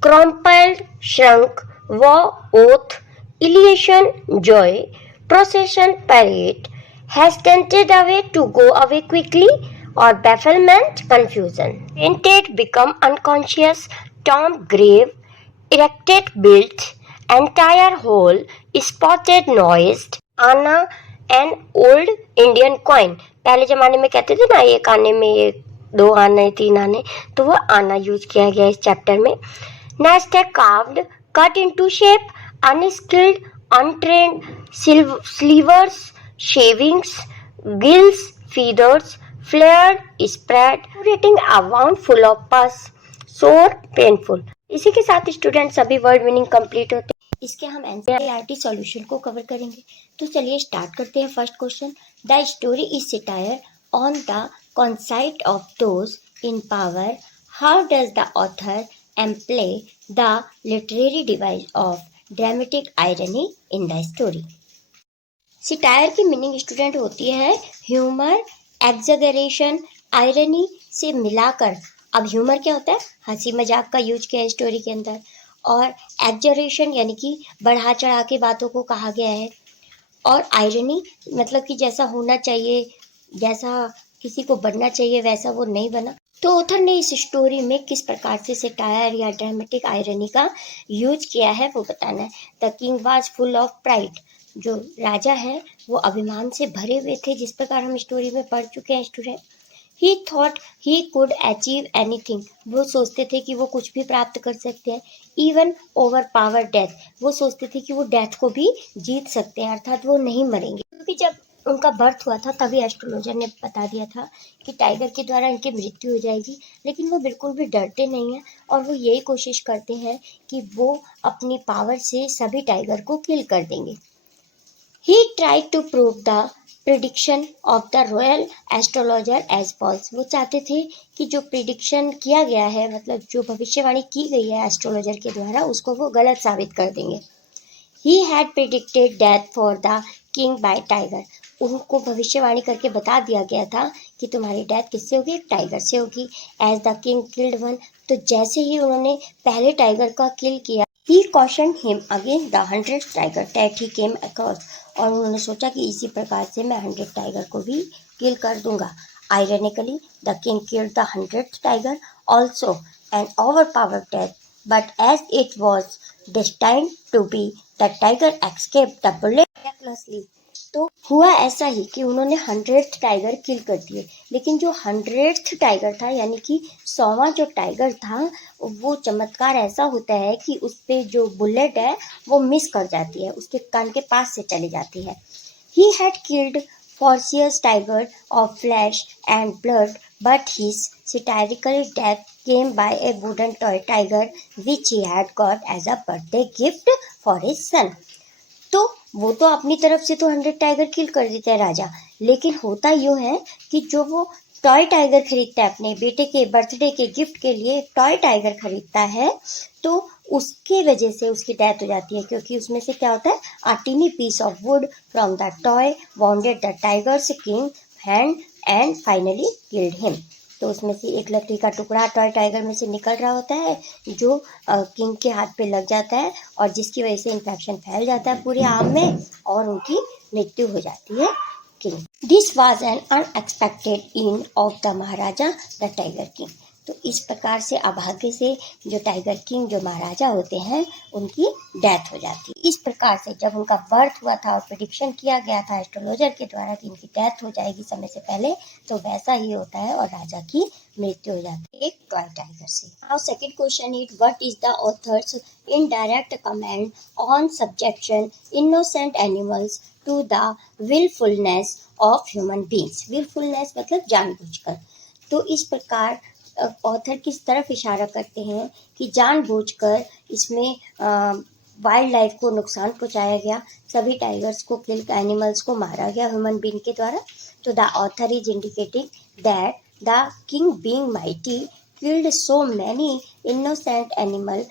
crumpled, shrunk, war, oath, elation, joy, procession, parade, hastened away, to go away quickly, or bafflement, confusion. Fainted, become unconscious, tomb, grave, erected, built, entire whole, spotted, noised, आना, an old Indian coin. पहले जमाने में कहते थे ना एक आने में ये 2 आने 3 आने, तो वो आना यूज किया गया इस चैप्टर में। नेक्स्ट है carved, cut into shape, unskilled, untrained, slivers, shavings, gills, feathers, flared, spread, rating a wound full of pus, sore, painful. इसी के साथ स्टूडेंट सभी वर्ड मीनिंग कंप्लीट होते हैं। इसके हम एनसीईआरटी सॉल्यूशन को कवर करेंगे। तो चलिए स्टार्ट करते हैं। First question, the story is satire on the conceit of those in power. How does the author employ the literary device of dramatic irony in the story. Satire की meaning student होती है humour, exaggeration, irony से मिलाकर। अब humour क्या होता है? हंसी मजाक का यूज किया है स्टोरी के अंदर। और एग्जरेशन यानी कि बढ़ा चढ़ा के बातों को कहा गया है। और आयरनी मतलब कि जैसा होना चाहिए, जैसा किसी को बनना चाहिए वैसा वो नहीं बना। तो ऑथर ने इस स्टोरी में किस प्रकार से सेटायर या ड्रामेटिक आयरनी का यूज किया है वो बताना है। The king was full of pride, जो राजा है वो अभिमान से भरे हुए थे, जिस प्रकार हम स्टोरी में पढ़ चुके हैं student. He thought he could achieve anything, वो सोचते थे कि वो कुछ भी प्राप्त कर सकते हैं। इवन ओवर पावर डेथ, वो सोचते थे कि वो डेथ को भी जीत सकते हैं, अर्थात वो नहीं मरेंगे। क्योंकि जब उनका बर्थ हुआ था तभी एस्ट्रोलॉजर ने बता दिया था कि टाइगर के द्वारा इनकी मृत्यु हो जाएगी। लेकिन वो बिल्कुल भी डरते नहीं हैं और वो यही कोशिश करते हैं कि वो अपनी पावर से सभी टाइगर को किल कर देंगे। He tried to prove the prediction of the royal astrologer as false. वो चाहते थे कि जो प्रिडिक्शन किया गया है, मतलब जो भविष्यवाणी की गई है एस्ट्रोलॉजर के द्वारा, उसको वो गलत साबित कर देंगे। He had predicted death for the king by tiger. उनको भविष्यवाणी करके बता दिया गया था कि तुम्हारी डेथ किससे होगी? टाइगर से होगी। As the king killed one, तो जैसे ही उन्होंने पहले टाइगर का किल किया, he cautioned him against the 100th tiger that he came across. और उन्होंने सोचा कि इसी प्रकार से मैं 100 टाइगर को भी किल कर दूंगा। Ironically, the king killed the 100th tiger also, an overpowered death. But as it was destined to be, the tiger escaped the bullet miraculously. तो हुआ ऐसा ही कि उन्होंने 100th टाइगर किल कर दिए, लेकिन जो 100th टाइगर था यानी कि 100वां जो टाइगर था, वो चमत्कार ऐसा होता है कि उस पे जो बुलेट है वो मिस कर जाती है, उसके कान के पास से चली जाती है। He had killed ferocious tiger of flesh and blood, but his satirical death came by a wooden toy tiger which he had got as a birthday gift for his son. तो वो तो अपनी तरफ से तो 100 टाइगर किल कर देता है राजा, लेकिन होता यूँ है कि जो वो टॉय टाइगर खरीदता है अपने बेटे के बर्थडे के गिफ्ट के लिए, टॉय टाइगर खरीदता है, तो उसके वजह से उसकी डेथ हो जाती है, क्योंकि उसमें से क्या होता है, a tiny piece of wood from the toy wounded the tiger's king hand and finally killed him. तो उसमें से एक लकड़ी का टुकड़ा टॉय टाइगर में से निकल रहा होता है, जो किंग के हाथ पे लग जाता है और जिसकी वजह से इन्फेक्शन फैल जाता है पूरे आर्म में और उनकी मृत्यु हो जाती है king. This was an unexpected and of the Maharaja the tiger king. तो इस प्रकार से अभाग्य से जो टाइगर किंग जो महाराजा होते हैं उनकी डेथ हो जाती है। इस प्रकार से जब उनका बर्थ हुआ था और प्रेडिक्शन किया गया था एस्ट्रोलॉजर के द्वारा कि इनकी डेथ हो जाएगी समय से पहले, तो वैसा ही होता है और राजा की मृत्यु हो जाती है एक टॉय टाइगर से। Now second question is what is the author's indirect comment on subjection innocent animals to the wilfulness of human beings. Wilfulness मतलब जानबूझकर। तो इस प्रकार ऑथर किस तरफ इशारा करते हैं कि जानबूझकर इसमें वाइल्ड लाइफ को नुकसान पहुंचाया गया, सभी टाइगर्स को किल एनिमल्स को मारा गया ह्यूमन बीइंग के द्वारा। तो the author is indicating that the king being mighty killed so many innocent animal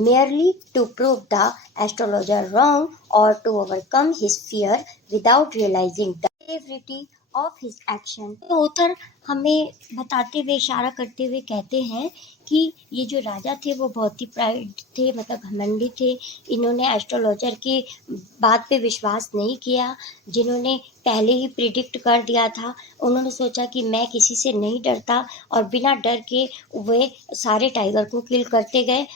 merely to prove the astrologer wrong or to overcome his fear without realizing the severity of his action। तो author हमें बताते हुए इशारा करते हुए कहते हैं कि ये जो राजा थे वो बहुत ही प्राइड थे, मतलब घमंडी थे। इन्होंने एस्ट्रोलॉजर की बात पे विश्वास नहीं किया, जिन्होंने पहले ही प्रिडिक्ट कर दिया था। उन्होंने सोचा कि मैं किसी से नहीं डरता और बिना डर के वे सारे टाइगर को किल करते गए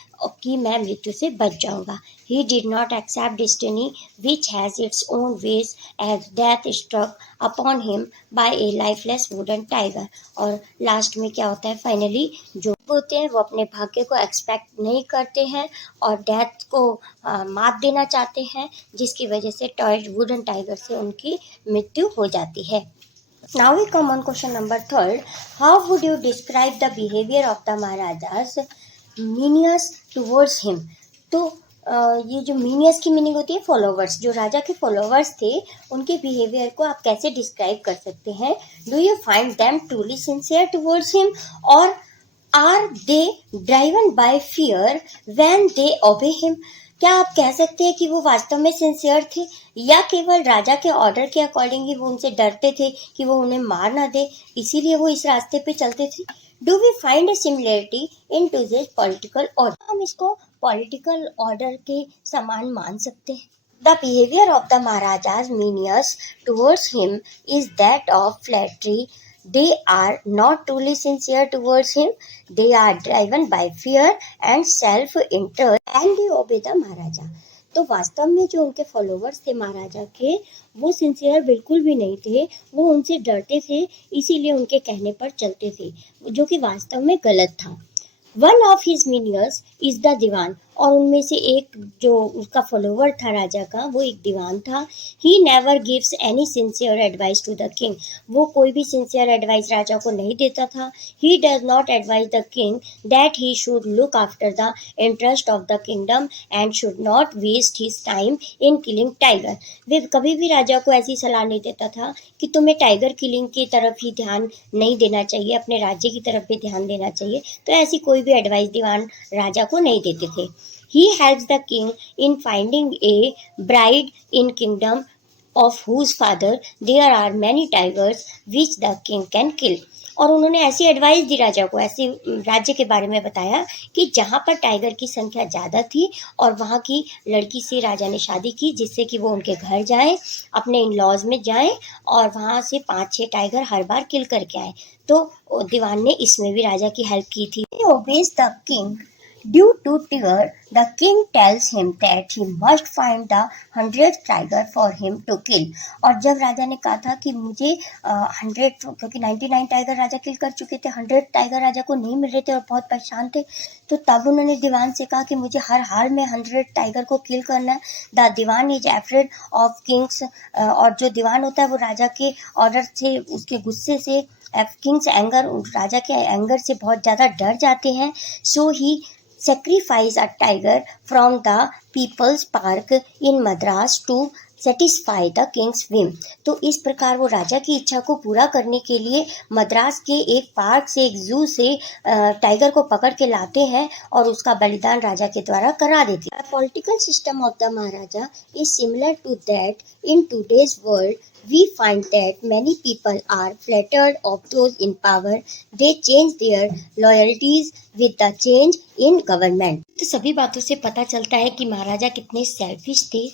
कि मैं मृत्यु से बच जाऊंगा। He did not accept destiny which has its own ways as death struck upon him by a lifeless wooden tiger। और लास्ट में क्या होता है, फाइनली जो होते हैं वो अपने भाग्य को एक्सपेक्ट नहीं करते हैं और डेथ को मात देना चाहते हैं, जिसकी वजह से टॉय वुडन टाइगर से उनकी मृत्यु हो जाती है। Now we come on question number 3. How would you describe the behavior of the Maharaja's minions towards him? तो ये जो मीनियस की मीनिंग होती है फॉलोवर्स, जो राजा के फॉलोवर्स थे उनके बिहेवियर को आप कैसे डिस्क्राइब कर सकते हैं? Do you find them truly sincere towards him और are they driven by fear when they obey him? क्या आप कह सकते हैं कि वो वास्तव में सिंसियर थे या केवल राजा के ऑर्डर के अकॉर्डिंग ही वो उनसे डरते थे कि वो उन्हें मार ना दे, इसीलिए वो इस रास्ते पे चलते थे? Do we find a similarity in today's political order? हम इसको पॉलिटिकल ऑर्डर के समान मान सकते हैं। The behavior of the Maharaja's minions towards him is that of flattery. They are not truly sincere towards him. They are driven by fear and self-interest and they obey the Maharaja. तो वास्तव में जो उनके followers थे महाराजा के, वो sincere बिल्कुल भी नहीं थे, वो उनसे डरते थे, इसीलिए उनके कहने पर चलते थे, जो कि वास्तव में गलत था। One of his ministers is the Dewan, और उनमें से एक जो उसका फॉलोवर था राजा का, वो एक दीवान था। He never gives any sincere advice to the king, वो कोई भी सिंसियर एडवाइस राजा को नहीं देता था। He does not advise the king that he should look after the interest of the kingdom and should not waste his time in killing tiger. वे कभी भी राजा को ऐसी सलाह नहीं देता था कि तुम्हें टाइगर किलिंग की तरफ ही ध्यान नहीं देना चाहिए, अपने राज्य की तरफ भी ध्यान देना चाहिए। तो ऐसी कोई भी एडवाइस दीवान राजा को नहीं देते थे। He helps the king in finding a bride in kingdom of whose father there are many tigers which the king can kill। और उन्होंने ऐसी एडवाइस दी राजा को, ऐसे राज्य के बारे में बताया कि जहाँ पर टाइगर की संख्या ज़्यादा थी और वहाँ की लड़की से राजा ने शादी की, जिससे कि वो उनके घर जाएं, अपने इन लॉज में जाएं और वहाँ से 5-6 टाइगर हर बार किल करके आए। तो दीवान ने इसमें भी राजा की हेल्प की थी। Obeys the king Due to fear, the king tells him that he must find the 100th tiger for him to kill. और जब राजा ने कहा था कि मुझे 100, क्योंकि 99 टाइगर राजा किल कर चुके थे, 100 टाइगर राजा को नहीं मिल रहे थे और बहुत परेशान थे, तो तब उन्होंने दीवान से कहा कि मुझे हर हाल में 100 टाइगर को किल करना है. The dewan is afraid of kings, और जो दीवान होता है वो राजा के ऑर्डर से, उसके गुस्से से, किंग्स एंगर, राजा के एंगर से बहुत ज़्यादा डर जाते हैं. सो ही sacrifice a tiger from the people's park in Madras to satisfy the king's whim. तो इस प्रकार वो राजा की इच्छा को पूरा करने के लिए मद्रास के एक पार्क से, एक जू से टाइगर को पकड़ के लाते हैं और उसका बलिदान राजा के द्वारा करा देते हैं. Political system of the maharaja is similar to that in today's world. We find that many people are flattered of those in power. They change their loyalties with the change in government. तो सभी बातों से पता चलता है कि महाराजा कितने selfish थे.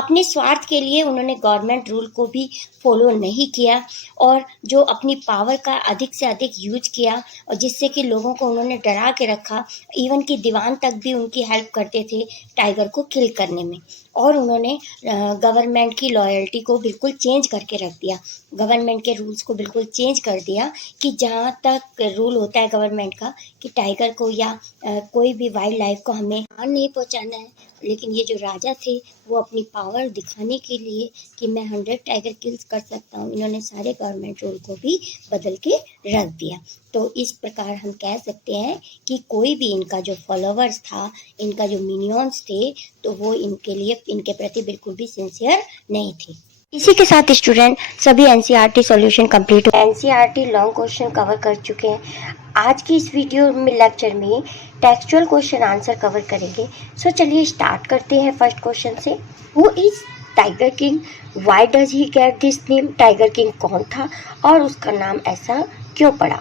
अपने स्वार्थ के लिए उन्होंने गवर्नमेंट रूल को भी फॉलो नहीं किया और जो अपनी पावर का अधिक से अधिक यूज किया और जिससे कि लोगों को उन्होंने डरा के रखा. इवन कि दीवान तक भी उनकी हेल्प करते थे टाइगर को किल करने में. और उन्होंने गवर्नमेंट की लॉयल्टी को बिल्कुल चेंज करके रख दिया, गवर्नमेंट के रूल्स को बिल्कुल चेंज कर दिया कि जहाँ तक रूल होता है गवर्नमेंट का कि टाइगर को या कोई भी वाइल्ड लाइफ को हमें हानि नहीं पहुँचाना है. लेकिन ये जो राजा थे वो अपनी पावर दिखाने के लिए कि मैं 100 टाइगर किल्स कर सकता हूँ, इन्होंने सारे गवर्नमेंट रूल को भी बदल के रख दिया. तो इस प्रकार हम कह सकते हैं कि कोई भी इनका जो फॉलोवर्स था, इनका जो मिनियंस थे, तो वो इनके लिए, इनके प्रति बिल्कुल भी सिंसियर नहीं थे. इसी के साथ स्टूडेंट सभी एनसीईआरटी सॉल्यूशन कंप्लीट हो. एनसीईआरटी लॉन्ग क्वेश्चन कवर कर चुके हैं. आज की इस वीडियो में लेक्चर में टेक्सचुअल क्वेश्चन आंसर कवर करेंगे. सो चलिए स्टार्ट करते हैं फर्स्ट क्वेश्चन से. Who is tiger king? Why does he get this name? Tiger king कौन था और उसका नाम ऐसा क्यों पड़ा?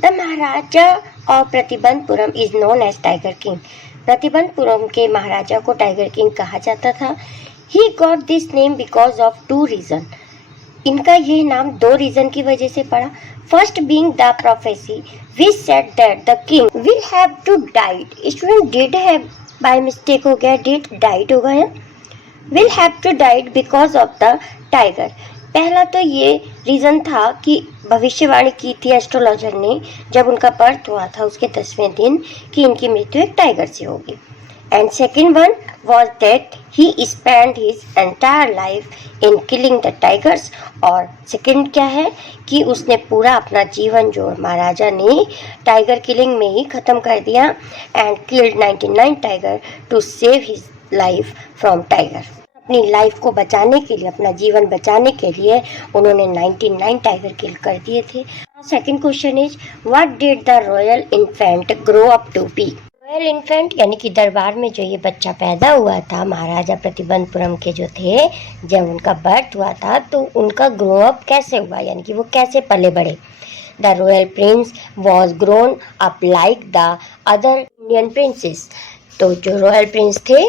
The Maharaja of Pratibandapuram is known as tiger king. Pratibandapuram के महाराजा को टाइगर किंग कहा जाता था. He got this name because of 2 reasons. इनका यह नाम 2 रीजन की वजह से पड़ा. First being the prophecy which said that the king will have to die. Student did have by mistake हो गया, did died हो गया, will have to die because of the tiger. पहला तो ये रीजन था कि भविष्यवाणी की थी एस्ट्रोलॉजर ने जब उनका बर्थ हुआ था उसके 10वें दिन कि इनकी मृत्यु एक टाइगर से होगी. And second one was that he spent his entire life in killing the tigers. और सेकंड क्या है कि उसने पूरा अपना जीवन जो महाराजा ने टाइगर किलिंग में ही ख़त्म कर दिया. and killed 99 tiger to save his life from tiger. अपनी लाइफ को बचाने के लिए, अपना जीवन बचाने के लिए उन्होंने 99 टाइगर किल कर दिए थे. Second question is what did the royal infant grow up to be? Royal infant यानी कि दरबार में जो ये बच्चा पैदा हुआ था, महाराजा प्रतिबंधपुरम के जो थे, जब उनका बर्थ हुआ था तो उनका ग्रो अप कैसे हुआ, यानी कि वो कैसे पले बड़े. The royal Prince was grown up like the other Indian princess. तो जो रॉयल प्रिंस थे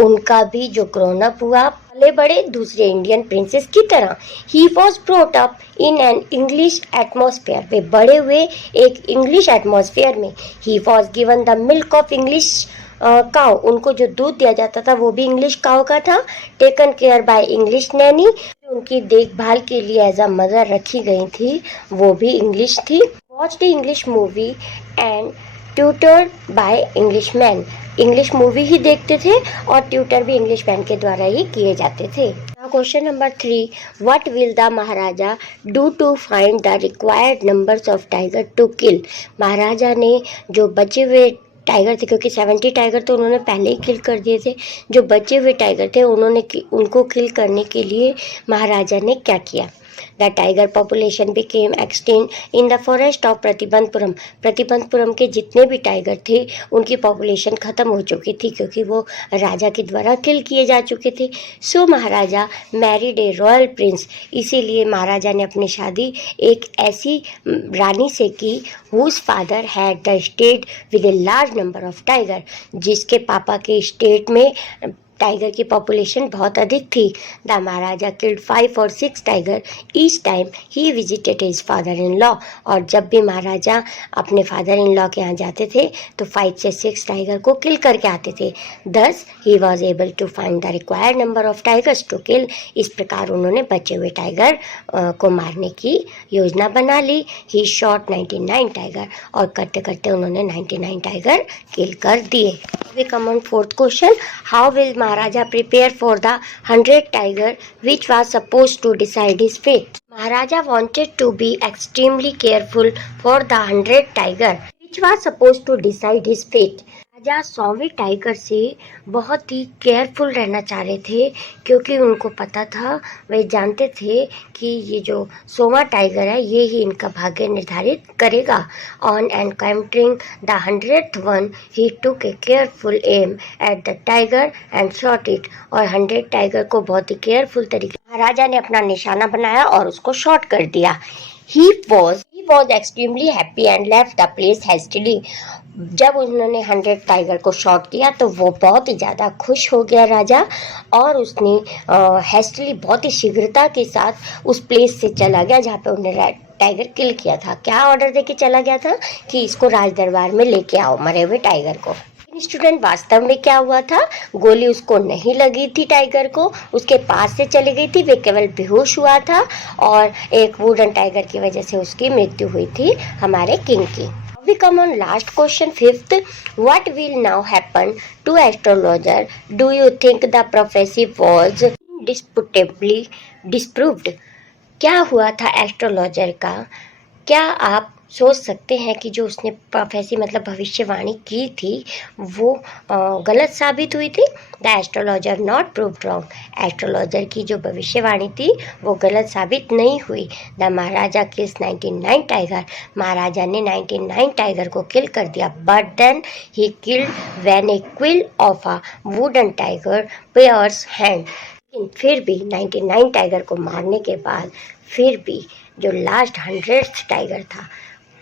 उनका भी जो ग्रोन अप हुआ, पले बड़े दूसरे इंडियन प्रिंसेस की तरह. He was brought up in an English atmosphere. वे बड़े हुए एक इंग्लिश एटमॉस्फेयर में. He was given the milk of English cow. उनको जो दूध दिया जाता था वो भी इंग्लिश काउ का था. Taken care by English Naini. उनकी देखभाल के लिए एज अ मदर रखी गई थी वो भी इंग्लिश थी. Watched English movie and tutored by English man. English movie ही देखते थे और ट्यूटर भी इंग्लिश मैन के द्वारा ही किए जाते थे. Question number 3. What will the Maharaja do to find the required numbers of tiger to kill? Maharaja ने जो बचे हुए टाइगर थे, क्योंकि 70 टाइगर तो उन्होंने पहले ही किल कर दिए थे, जो बचे हुए टाइगर थे उनको किल करने के लिए महाराजा ने क्या किया? The tiger population became extinct in the forest of Pratibandapuram. Pratibandhapuram के जितने भी टाइगर थे उनकी पॉपुलेशन ख़त्म हो चुकी थी क्योंकि वो राजा के द्वारा किल किए जा चुके थे. सो महाराजा मैरिड ए रॉयल प्रिंस. इसीलिए महाराजा ने अपनी शादी एक ऐसी रानी से की whose father had the state with a large number of tiger. जिसके पापा के स्टेट में टाइगर की पॉपुलेशन बहुत अधिक थी। द महाराजा किल्ड 5 और 6 tiger each time he visited his father in law. और जब भी महाराजा अपने फादर इन लॉ के यहाँ जाते थे तो 5 से 6 टाइगर को किल करके आते थे। Thus he was able to find the required number of tigers to kill. इस प्रकार उन्होंने बचे हुए टाइगर को मारने की योजना बना ली। ही शॉट 99 टाइगर, और करते करते उन्होंने 99 टाइगर किल कर दिए। We come on fourth question. How will Maharaja prepare for the 100 tiger which was supposed to decide his fate? Maharaja wanted to be extremely careful for the 100 tiger which was supposed to decide his fate. राजा 100वें tiger से बहुत ही careful रहना चाह रहे थे, क्योंकि उनको पता था, वे जानते थे कि ये जो 100वां टाइगर है ये ही इनका भाग्य निर्धारित करेगा। On encountering the 100th one he took a careful aim at the tiger and shot it. और 100 टाइगर को बहुत ही केयरफुल तरीके महाराजा ने अपना निशाना बनाया और उसको शॉट कर दिया। He was extremely happy and left the place hastily. जब उन्होंने 100 टाइगर को शॉट किया तो वो बहुत ही ज़्यादा खुश हो गया राजा, और उसने हेस्टली बहुत ही शीघ्रता के साथ उस प्लेस से चला गया जहाँ पे उन्होंने टाइगर किल किया था। क्या ऑर्डर देके चला गया था कि इसको राज दरबार में लेके आओ, मरे हुए टाइगर को। स्टूडेंट, वास्तव में क्या हुआ था? गोली उसको नहीं लगी थी, टाइगर को उसके पास से चली गई थी, वे केवल बेहोश हुआ था, और एक वुडन टाइगर की वजह से उसकी मृत्यु हुई थी हमारे किंग की। We come on last question, fifth. What will now happen to astrologer? Do you think the prophecy was indisputably disproved? क्या हुआ था एस्ट्रोलॉजर का? क्या आप सोच सकते हैं कि जो उसने प्रोफेसी मतलब भविष्यवाणी की थी वो गलत साबित हुई थी? The astrologer not proved wrong. Astrologer की जो भविष्यवाणी थी वो गलत साबित नहीं हुई। The Maharaja kills 99 tiger. Maharaja ने 99 टाइगर को किल कर दिया। But then he killed when a quill of a wooden tiger pierce hand. लेकिन फिर भी 99 टाइगर को मारने के बाद फिर भी जो लास्ट 100th टाइगर था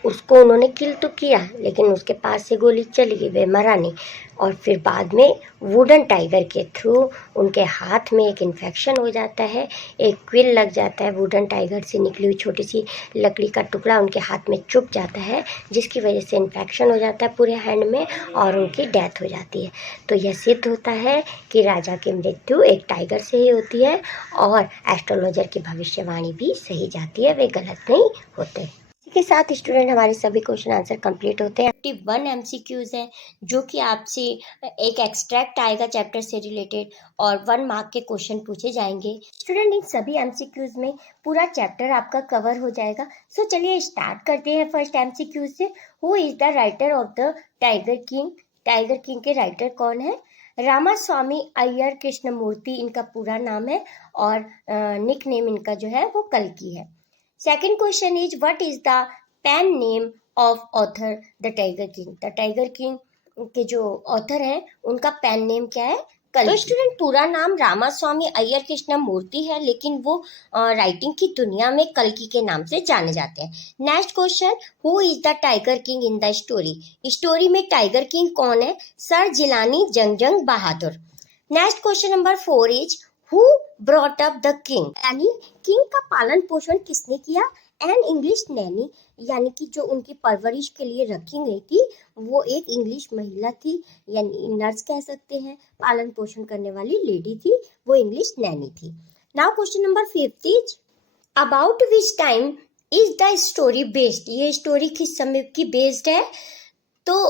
उसको उन्होंने किल तो किया, लेकिन उसके पास से गोली चली गई, वे मरा नहीं। और फिर बाद में वुडन टाइगर के थ्रू उनके हाथ में एक इन्फेक्शन हो जाता है, एक क्विल लग जाता है, वुडन टाइगर से निकली हुई छोटी सी लकड़ी का टुकड़ा उनके हाथ में चुभ जाता है, जिसकी वजह से इन्फेक्शन हो जाता है पूरे हैंड में और उनकी डेथ हो जाती है। तो यह सिद्ध होता है कि राजा की मृत्यु एक टाइगर से ही होती है, और एस्ट्रोलॉजर की भविष्यवाणी भी सही जाती है, वे गलत नहीं होते। के साथ स्टूडेंट हमारे सभी क्वेश्चन आंसर कंप्लीट होते हैं। 51 MCQs हैं जो कि आपसे एक एक्सट्रैक्ट आएगा चैप्टर से रिलेटेड, और 1 मार्क के क्वेश्चन पूछे जाएंगे। स्टूडेंट, इन सभी MCQs में पूरा चैप्टर आपका कवर हो जाएगा। सो चलिए स्टार्ट करते हैं फर्स्ट MCQ से। Who is the writer of the tiger king? Tiger king के राइटर कौन है? रामास्वामी अय्यर कृष्णमूर्ति इनका पूरा नाम है, और निक नेम इनका जो है वो कल्कि है। Second question is, what is the pen name of author The Tiger King? The Tiger King के जो ऑथर हैं उनका पेन नेम क्या है? तो स्टूडेंट, पूरा नाम रामास्वामी अय्यर कृष्ण मूर्ति है, लेकिन वो राइटिंग की दुनिया में कल्कि के नाम से जाने जाते हैं। Next question, who is the tiger king in the story? Story में टाइगर किंग कौन है? Sir Jilani Jung Bahadur. Next question number 4 is, who brought up the king? यानी किंग का पालन पोषण किसने किया? एन इंग्लिश नैनी, यानी कि जो उनकी परवरिश के लिए रखी गई थी वो एक इंग्लिश महिला थी, यानी नर्स कह सकते हैं, पालन पोषण करने वाली लेडी थी, वो इंग्लिश नैनी थी। Now question number 5 is, about which time is the story based? ये स्टोरी किस समय की बेस्ड है? तो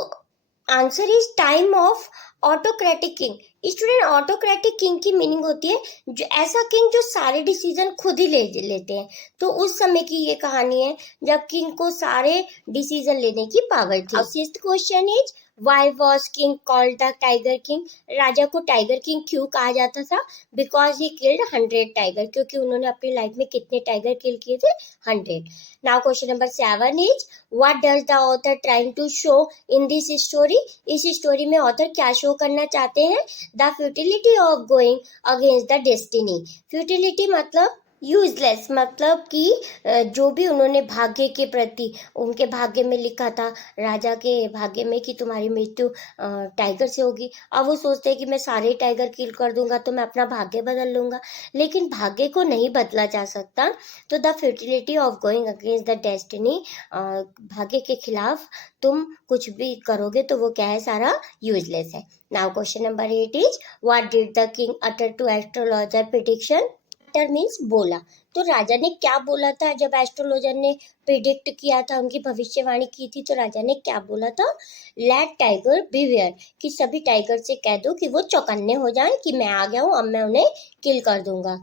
answer is time of autocratic king. Student, autocratic king की मीनिंग होती है जो ऐसा किंग जो सारे डिसीजन खुद ही ले लेते हैं। तो उस समय की ये कहानी है जब किंग को सारे डिसीजन लेने की पावर थी। Sixth question is, why was king called the tiger king? राजा को टाइगर किंग क्यों कहा जाता था? बिकॉज ही किल्ड 100 टाइगर, क्योंकि उन्होंने अपनी लाइफ में कितने टाइगर किल किए थे? 100। Now question number 7 is, what does the author trying to show in this story? इस स्टोरी में ऑथर क्या शो करना चाहते हैं? The futility of going against the destiny. Futility मतलब यूजलेस मतलब कि जो भी उन्होंने भाग्य के प्रति, उनके भाग्य में लिखा था, राजा के भाग्य में कि तुम्हारी मृत्यु टाइगर से होगी। अब वो सोचते हैं कि मैं सारे टाइगर किल कर दूंगा तो मैं अपना भाग्य बदल लूंगा, लेकिन भाग्य को नहीं बदला जा सकता। तो the futility of going against the destiny, भाग्य के खिलाफ तुम कुछ भी करोगे तो वो क्या है, सारा यूजलेस है। Now question number 8 is what did the king utter to astrologer prediction. Means बोला। तो राजा ने क्या बोला था जब एस्ट्रोलॉजर ने प्रिडिक्ट किया था, उनकी भविष्यवाणी की थी, तो राजा ने क्या बोला था, लेट टाइगर बिवेयर, कि सभी टाइगर से कह दो कि वो चौकन्ने हो जाएं कि मैं आ गया हूं, अब मैं उन्हें किल कर दूंगा।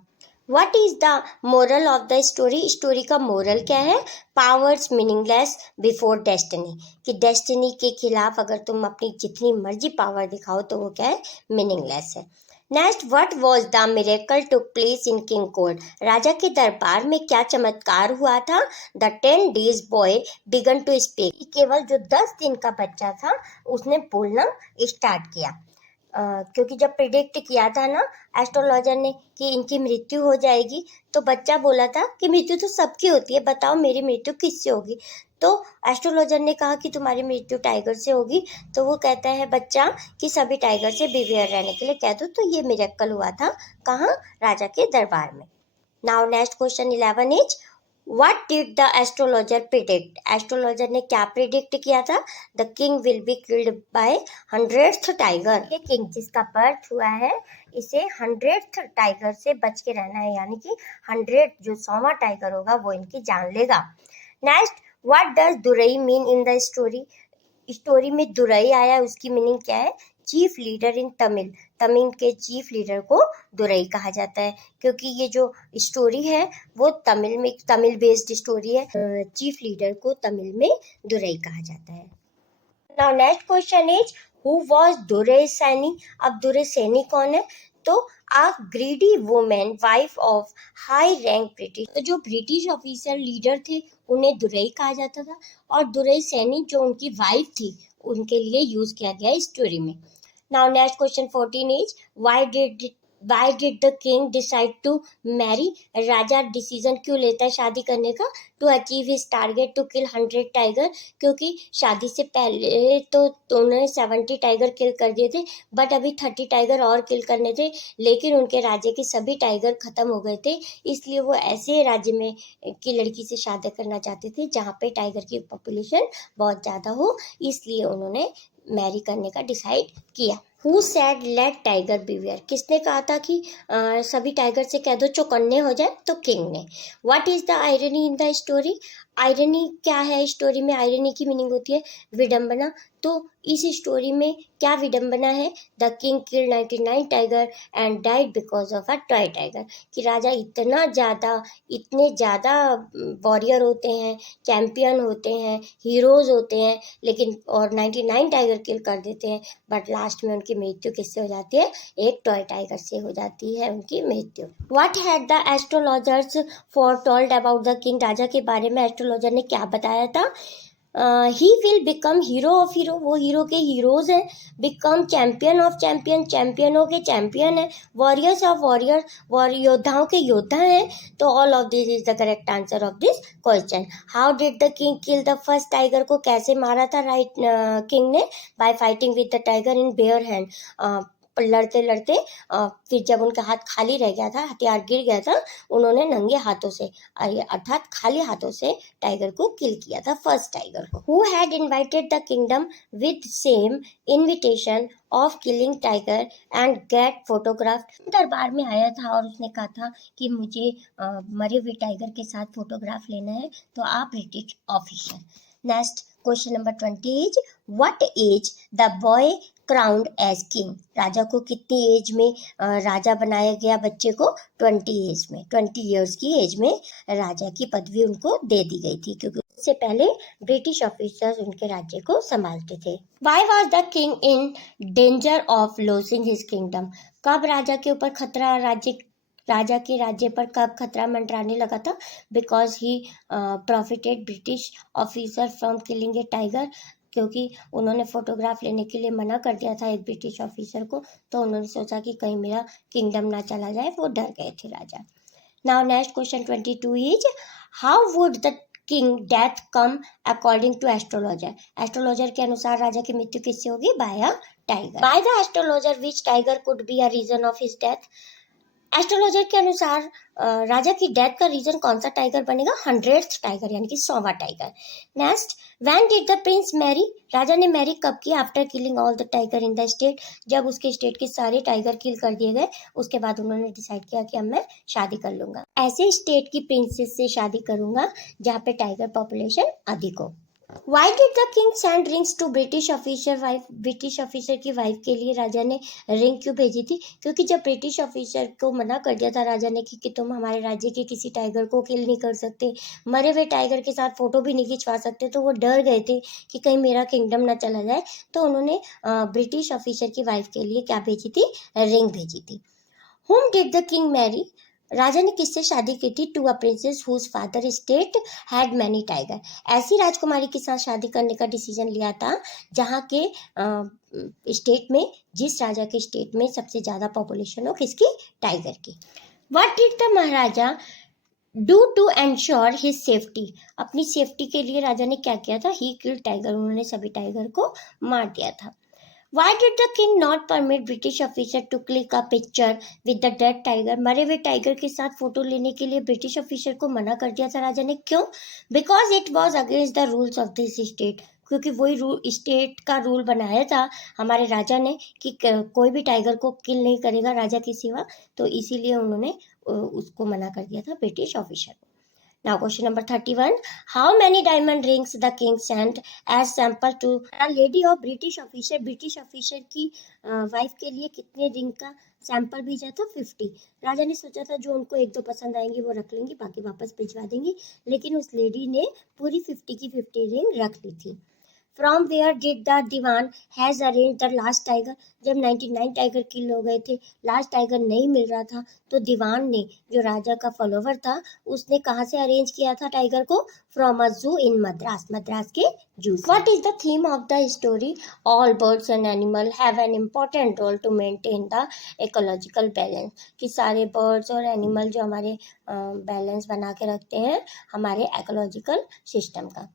What is the moral of the story, story का मोरल क्या है, पावर्स मीनिंगलेस बिफोर डेस्टिनी, कि डेस्टिनी के खिलाफ अगर तुम अपनी जितनी मर्जी पावर दिखाओ तो वो क्या है, मीनिंगलेस है। Next, what was the miracle took place in king court, राजा के दरबार में क्या चमत्कार हुआ था। The 10 days boy began to speak, केवल जो 10 दिन का बच्चा था उसने बोलना स्टार्ट किया। क्योंकि जब प्रिडिक्ट किया था ना एस्ट्रोलॉजर ने कि इनकी मृत्यु हो जाएगी, तो बच्चा बोला था कि मृत्यु तो सबकी होती है, बताओ मेरी मृत्यु किससे होगी। तो एस्ट्रोलॉजर ने कहा कि तुम्हारी मृत्यु टाइगर से होगी। तो वो कहता है बच्चा कि सभी टाइगर से बिवेयर रहने के लिए कह दो। तो ये मिरेकल हुआ था कहाँ, राजा के दरबार में। Now next question 11 is what did the astrologer predict, astrologer ने क्या प्रिडिक्ट किया था। The king will be killed by 100th tiger, ये किंग जिसका बर्थ हुआ है इसे 100th टाइगर से बच के रहना है, यानी कि 100 जो 100वां टाइगर होगा वो इनकी जान लेगा। Next, what does Durai mean in the story, story में दुरई आया, उसकी मीनिंग क्या है, chief leader in Tamil, Tamil के चीफ लीडर को दुरई कहा जाता है, क्योंकि ये जो स्टोरी है वो तमिल बेस्ड स्टोरी है। चीफ लीडर को तमिल में दुरई कहा जाता है। Now next question is who was Durai Saini, अब दुरई सैनी कौन है, तो a greedy women wife of high rank British, तो जो ब्रिटिश ऑफिसर लीडर थे उन्हें दुरई कहा जाता था, और दुरई सैनी जो उनकी वाइफ थी उनके लिए यूज किया गया स्टोरी में। Now next question 14 is why did the king decide to marry, राजा डिसीजन क्यों लेता है शादी करने का, to achieve his target to kill 100 tiger, क्योंकि शादी से पहले तो उन्होंने 70 टाइगर किल कर दिए थे, बट अभी 30 टाइगर और किल करने थे, लेकिन उनके राज्य के सभी टाइगर खत्म हो गए थे, इसलिए वो ऐसे राज्य में की लड़की से शादी करना चाहते थे जहाँ पे टाइगर की पॉपुलेशन बहुत ज़्यादा हो, इसलिए उन्होंने मैरी करने का डिसाइड किया। Who said let tiger beware, किसने कहा था कि सभी टाइगर से कह दो चौकन्ने हो जाए, तो किंग ने। What is the irony in the story, irony क्या है स्टोरी में, आयरनी की मीनिंग होती है विडंबना, तो इस स्टोरी में क्या विडंबना है, the king killed 99 tiger and died because of a toy tiger, कि राजा इतने ज़्यादा वॉरियर होते हैं, चैंपियन होते हैं, हीरोज होते हैं, लेकिन और 99 टाइगर किल कर देते हैं, बट लास्ट में उनकी मृत्यु किससे हो जाती है, एक टॉय टाइगर से हो जाती है उनकी मृत्यु। What had the astrologers foretold about the king, राजा के बारे में एस्ट्रोलॉजर ने क्या बताया था, he will become hero of hero, वो हीरो के हीरोज हैं, बिकम चैंपियन ऑफ चैंपियन, चैंपियनों के चैंपियन है, वॉरियर्स ऑफ वॉरियर योद्धाओं के योद्धा हैं। तो all of this is the correct answer of this question. How did the king kill the first tiger, को कैसे मारा था किंग ने, by fighting with the tiger in bare hand, लड़ते लड़ते फिर जब उनका हाथ खाली रह गया था, हथियार गिर गया था, उन्होंने नंगे हाथों से अर्थात खाली हाथों से टाइगर को किल किया था, फर्स्ट टाइगर को। Who had invited the kingdom with same invitation of killing tiger and get photograph, दरबार में आया था और उसने कहा था कि मुझे मरे हुए टाइगर के साथ फोटोग्राफ लेना है, तो आप British officer. Next question number 20 is what age the boy crowned as king, राजा को कितनी एज में राजा बनाया गया बच्चे को, 20 एज में, 20 ईयर्स की एज में राजा की पदवी उनको दे दी गई थी, क्योंकि उससे पहले ब्रिटिश ऑफिसर्स उनके राज्य को संभालते थे। Why was the king in danger of losing his kingdom, कब राजा के ऊपर खतरा, राजा के राज्य पर कब खतरा मंडराने लगा था, because he profited British officer from killing A tiger, क्योंकि उन्होंने फोटोग्राफ लेने के लिए मना कर दिया था एक ब्रिटिश ऑफिसर को, तो उन्होंने सोचा कि कहीं मेरा किंगडम ना चला जाए, वो डर गए थे राजा। Now next question 22 is how would the king death come according to astrologer. Astrologer के अनुसार राजा की मृत्यु किससे होगी? By a tiger. By the astrologer which tiger could be a reason of his death. Astrologer के अनुसार राजा की डेथ का रीजन कौन सा टाइगर बनेगा? 100th टाइगर यानी कि 100वां tiger. Next, when did the prince marry. राजा ने मैरी कब किया? After killing all the tiger in the state. जब उसके स्टेट के सारे टाइगर किल कर दिए गए उसके बाद उन्होंने डिसाइड किया कि अब मैं शादी कर लूंगा, ऐसे स्टेट की प्रिंसेस से शादी करूंगा जहाँ पे टाइगर पॉपुलेशन अधिक हो। Why did the king send rings to British officer wife. British officer की वाइफ के लिए राजा ने रिंग क्यों भेजी थी? क्योंकि जब ब्रिटिश ऑफिसर को मना कर दिया था राजा ने कि तुम हमारे राज्य के किसी टाइगर को किल नहीं कर सकते, मरे हुए टाइगर के साथ फोटो भी नहीं खिंचवा सकते, तो वो डर गए थे कि कहीं मेरा किंगडम ना चला जाए, तो उन्होंने ब्रिटिश ऑफिसर की वाइफ के लिए क्या भेजी थी? रिंग भेजी थी। Whom did the king marry? राजा ने किससे शादी की थी? To a princess whose father state had many tiger. ऐसी राजकुमारी के साथ शादी करने का डिसीजन लिया था जहाँ के स्टेट में, जिस राजा के स्टेट में सबसे ज्यादा पॉपुलेशन हो किसकी? टाइगर की। What did the maharaja do to ensure his safety. अपनी सेफ्टी के लिए राजा ने क्या किया था? He killed tiger. उन्होंने सभी टाइगर को मार दिया था। Why did the king not permit British officer to click a picture with the dead tiger? मरे हुए टाइगर के साथ फोटो लेने के लिए ब्रिटिश ऑफिसर को मना कर दिया था राजा ने। क्यों? Because it was against the rules of this state. क्योंकि वही स्टेट का रूल बनाया था हमारे राजा ने कि कोई भी टाइगर को किल नहीं करेगा राजा की सिवा, तो इसीलिए उन्होंने उसको मना कर दिया था ब्रिटिश ऑफिसर को। Now question number 31. How many diamond rings the king sent as sample to a lady of British officer? British officer की वाइफ के लिए कितने रिंग का सैंपल भेजा था? 50। राजा ने सोचा था जो उनको एक दो पसंद आएंगी वो रख लेंगी, बाकी वापस भिजवा देंगी, लेकिन उस लेडी ने पूरी 50 की 50 रिंग रख ली थी। From where did the dewan has arrange the last tiger. जब 99 टाइगर किल हो गए थे, लास्ट टाइगर नहीं मिल रहा था, तो दीवान ने, जो राजा का फॉलोवर था, उसने कहाँ से अरेंज किया था टाइगर को? फ्रॉम अ जू इन मद्रास, मद्रास के zoo. What is the theme of the story? All birds and animal have an important role to maintain the ecological balance. कि सारे बर्ड्स और एनिमल जो हमारे बैलेंस बना के रखते हैं हमारे इकोलॉजिकल सिस्टम का।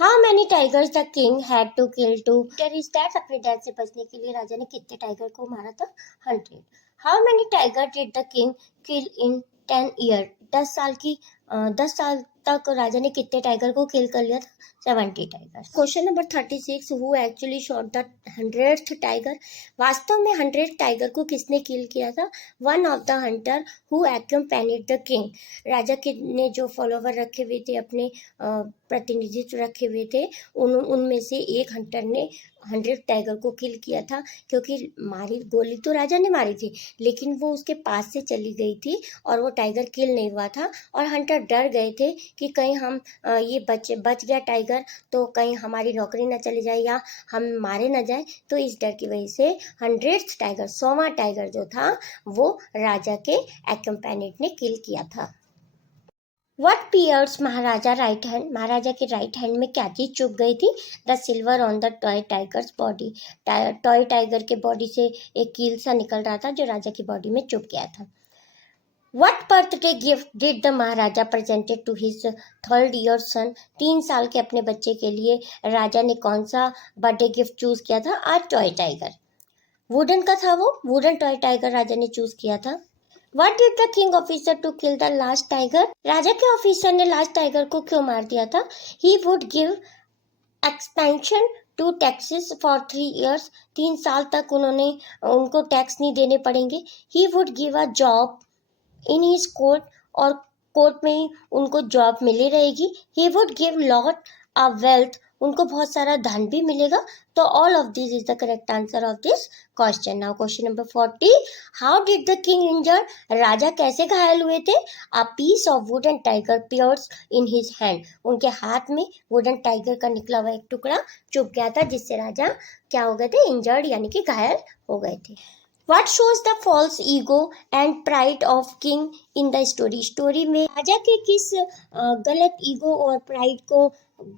How many tigers the king had to kill to his death? अपने डेथ से बचने के लिए राजा ने कितने टाइगर को मारा था? 100। How many tiger did the king kill in 10 years? 10 साल तक राजा ने कितने टाइगर को किल कर लिया था? 70 tiger. Question number 36. Who actually shot the 100th tiger? वास्तव में 100th टाइगर को किसने किल किया था? One of the hunter who accompanied the king. राजा के ने जो फॉलोवर रखे हुए थे, अपने प्रतिनिधित्व रखे हुए थे, उनमें से एक हंटर ने 100 टाइगर को किल किया था, क्योंकि गोली तो राजा ने मारी थी लेकिन वो उसके पास से चली गई थी और वो टाइगर किल नहीं हुआ था, और हंटर डर गए थे कि कहीं हम ये बच गया टाइगर तो कहीं हमारी नौकरी ना चली जाए या हम मारे ना जाए, तो इस डर की वजह से 100th टाइगर, 100वां टाइगर जो था वो राजा के एक्कम्पेनिट ने किल किया था। What pierced Maharaja right hand? Maharaja के राइट हैंड में क्या चीज चुभ गई थी? The silver on the toy tiger's body. Toy tiger के बॉडी से एक कील सा निकल रहा था जो राजा की बॉडी में चुभ गया था। What birthday gift did the Maharaja presented to his 3rd-year son? 3 साल के अपने बच्चे के लिए राजा ने कौन सा बर्थडे गिफ्ट चूज किया था? आ टॉय टाइगर। वुडन का था वो, वुडन टॉय टाइगर राजा ने चूज किया था। What did the king officer to kill the last tiger? राजा के ऑफिसर ने लास्ट टाइगर को क्यों मार दिया था? He would give expansion to taxes for 3 years. 3 साल तक उनको टैक्स नहीं देने पड़ेंगे। He would give a job in his court, और कोर्ट में ही उनको जॉब मिली रहेगी। He would give lot of wealth, उनको बहुत सारा धन भी मिलेगा। तो all of this is the correct answer of this question. Now question number 40. How did the king injure? राजा कैसे घायल हुए थे? A piece of wooden tiger pierced in his hand, उनके हाथ में वुडन टाइगर का निकला हुआ एक टुकड़ा चुभ गया था जिससे राजा क्या हो गए थे? इंजर्ड, यानी कि घायल हो गए थे। What shows the false ego and pride of king in the story? Story में राजा के किस गलत ईगो और प्राइड को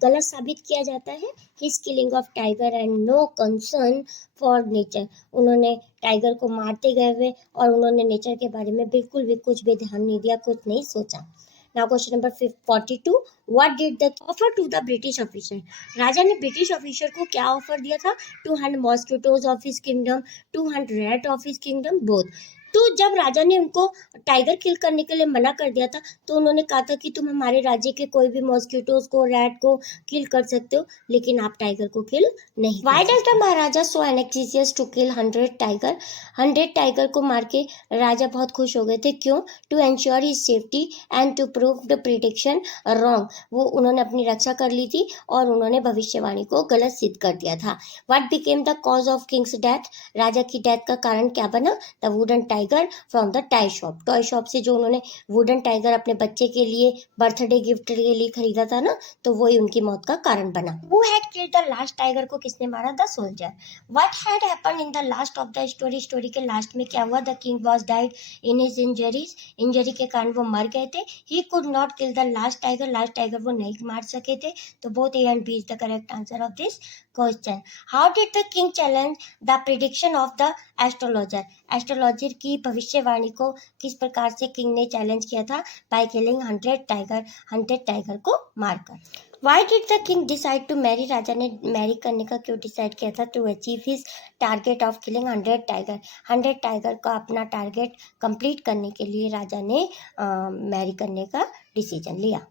गलत साबित किया जाता है? His killing of tiger and no concern for nature. उन्होंने टाइगर को मारते गए हुए और उन्होंने नेचर के बारे में बिल्कुल भी कुछ भी ध्यान नहीं दिया, कुछ नहीं सोचा। Now question number 42. What did the offer to the British officer? राजा ने ब्रिटिश ऑफिसर को क्या ऑफर दिया था? 200 mosquitoes of his kingdom, 200 rat of his kingdom, both. तो जब राजा ने उनको टाइगर किल करने के लिए मना कर दिया था तो उन्होंने कहा था कि तुम हमारे राज्य के कोई भी मॉस्किटोज को, रैट को किल कर सकते हो, लेकिन आप टाइगर को किल नहीं। Why does the Maharaja so anxious to kill 100 tiger? 100 tiger को मार के राजा बहुत खुश हो गए थे। क्यों? To ensure his safety and to prove the prediction wrong. वो उन्होंने अपनी रक्षा कर ली थी और उन्होंने भविष्यवाणी को गलत सिद्ध कर दिया था। What became the cause of king's death? राजा की डेथ का कारण क्या बना? The wooden tiger from the toy shop. Toy shop से जो उन्होंने वुडन टाइगर अपने बच्चे के लिए बर्थडे गिफ्ट के लिए खरीदा था ना, तो वही उनकी मौत का कारण बना। Who had killed the last tiger को किसने मारा? The soldier. What had happened in the last of the story? Story के लास्ट में क्या हुआ? The king was died in his injuries. Injury के कारण वो मर गए थे। He could not kill the last tiger. Last tiger वो नहीं मार सके थे। तो both A and B is the correct answer of this question. How did the king challenge the prediction of the astrologer? Astrologer की भविष्यवाणी को किस प्रकार से किंग ने चैलेंज किया था? बाय किलिंग 100 टाइगर, 100 टाइगर को मारकर। Why did the king decide to marry? राजा ने मैरी करने का क्यों डिसाइड किया था? To achieve his target of killing 100 tiger. 100 tiger का अपना टारगेट कंप्लीट करने के लिए राजा ने मैरी करने का डिसीजन लिया।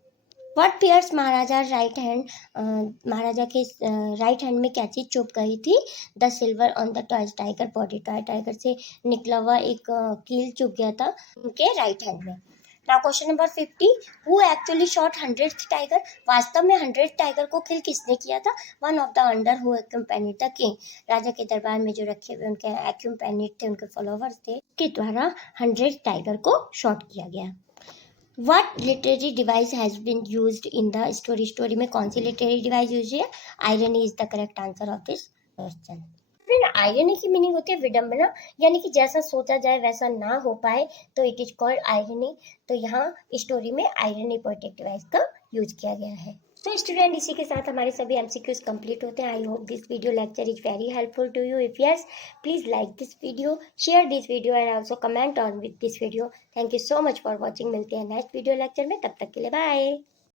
What pierce Maharaja right hand? Maharaja के राइट हैंड में क्या चीज चुप गई थी? The silver on the toy tiger body. Toy tiger से निकला हुआ एक कील चुप गया था उनके राइट हैंड में। Now question number 50. Who actually shot 100th tiger? वास्तव में 100 टाइगर को किल किसने किया था? One of the under who accompanied the king. राजा के दरबार में जो रखे हुए उनके एक्कम्पेनिड थे, उनके फॉलोवर्स थे, के द्वारा 100 टाइगर को शॉट किया गया। What literary device has been used in the story? Story में कौन सी लिटरेरी डिवाइस यूज है? Irony is the correct answer of this question. फिर आयरनी की मीनिंग होती है विडम्बना, यानी कि जैसा सोचा जाए वैसा ना हो पाए, तो इट इज कॉल्ड आयरनी। तो यहाँ स्टोरी में आयरनी पोएटिक डिवाइस का यूज किया गया है। तो स्टूडेंट, इसी के साथ हमारे सभी एमसीक्यूज कंप्लीट होते हैं। I hope this video lecture is very helpful to you. If yes, please like this video, share this video and also comment on with this video. Thank you so much for watching. मिलते हैं next video lecture में, तब तक के लिए bye.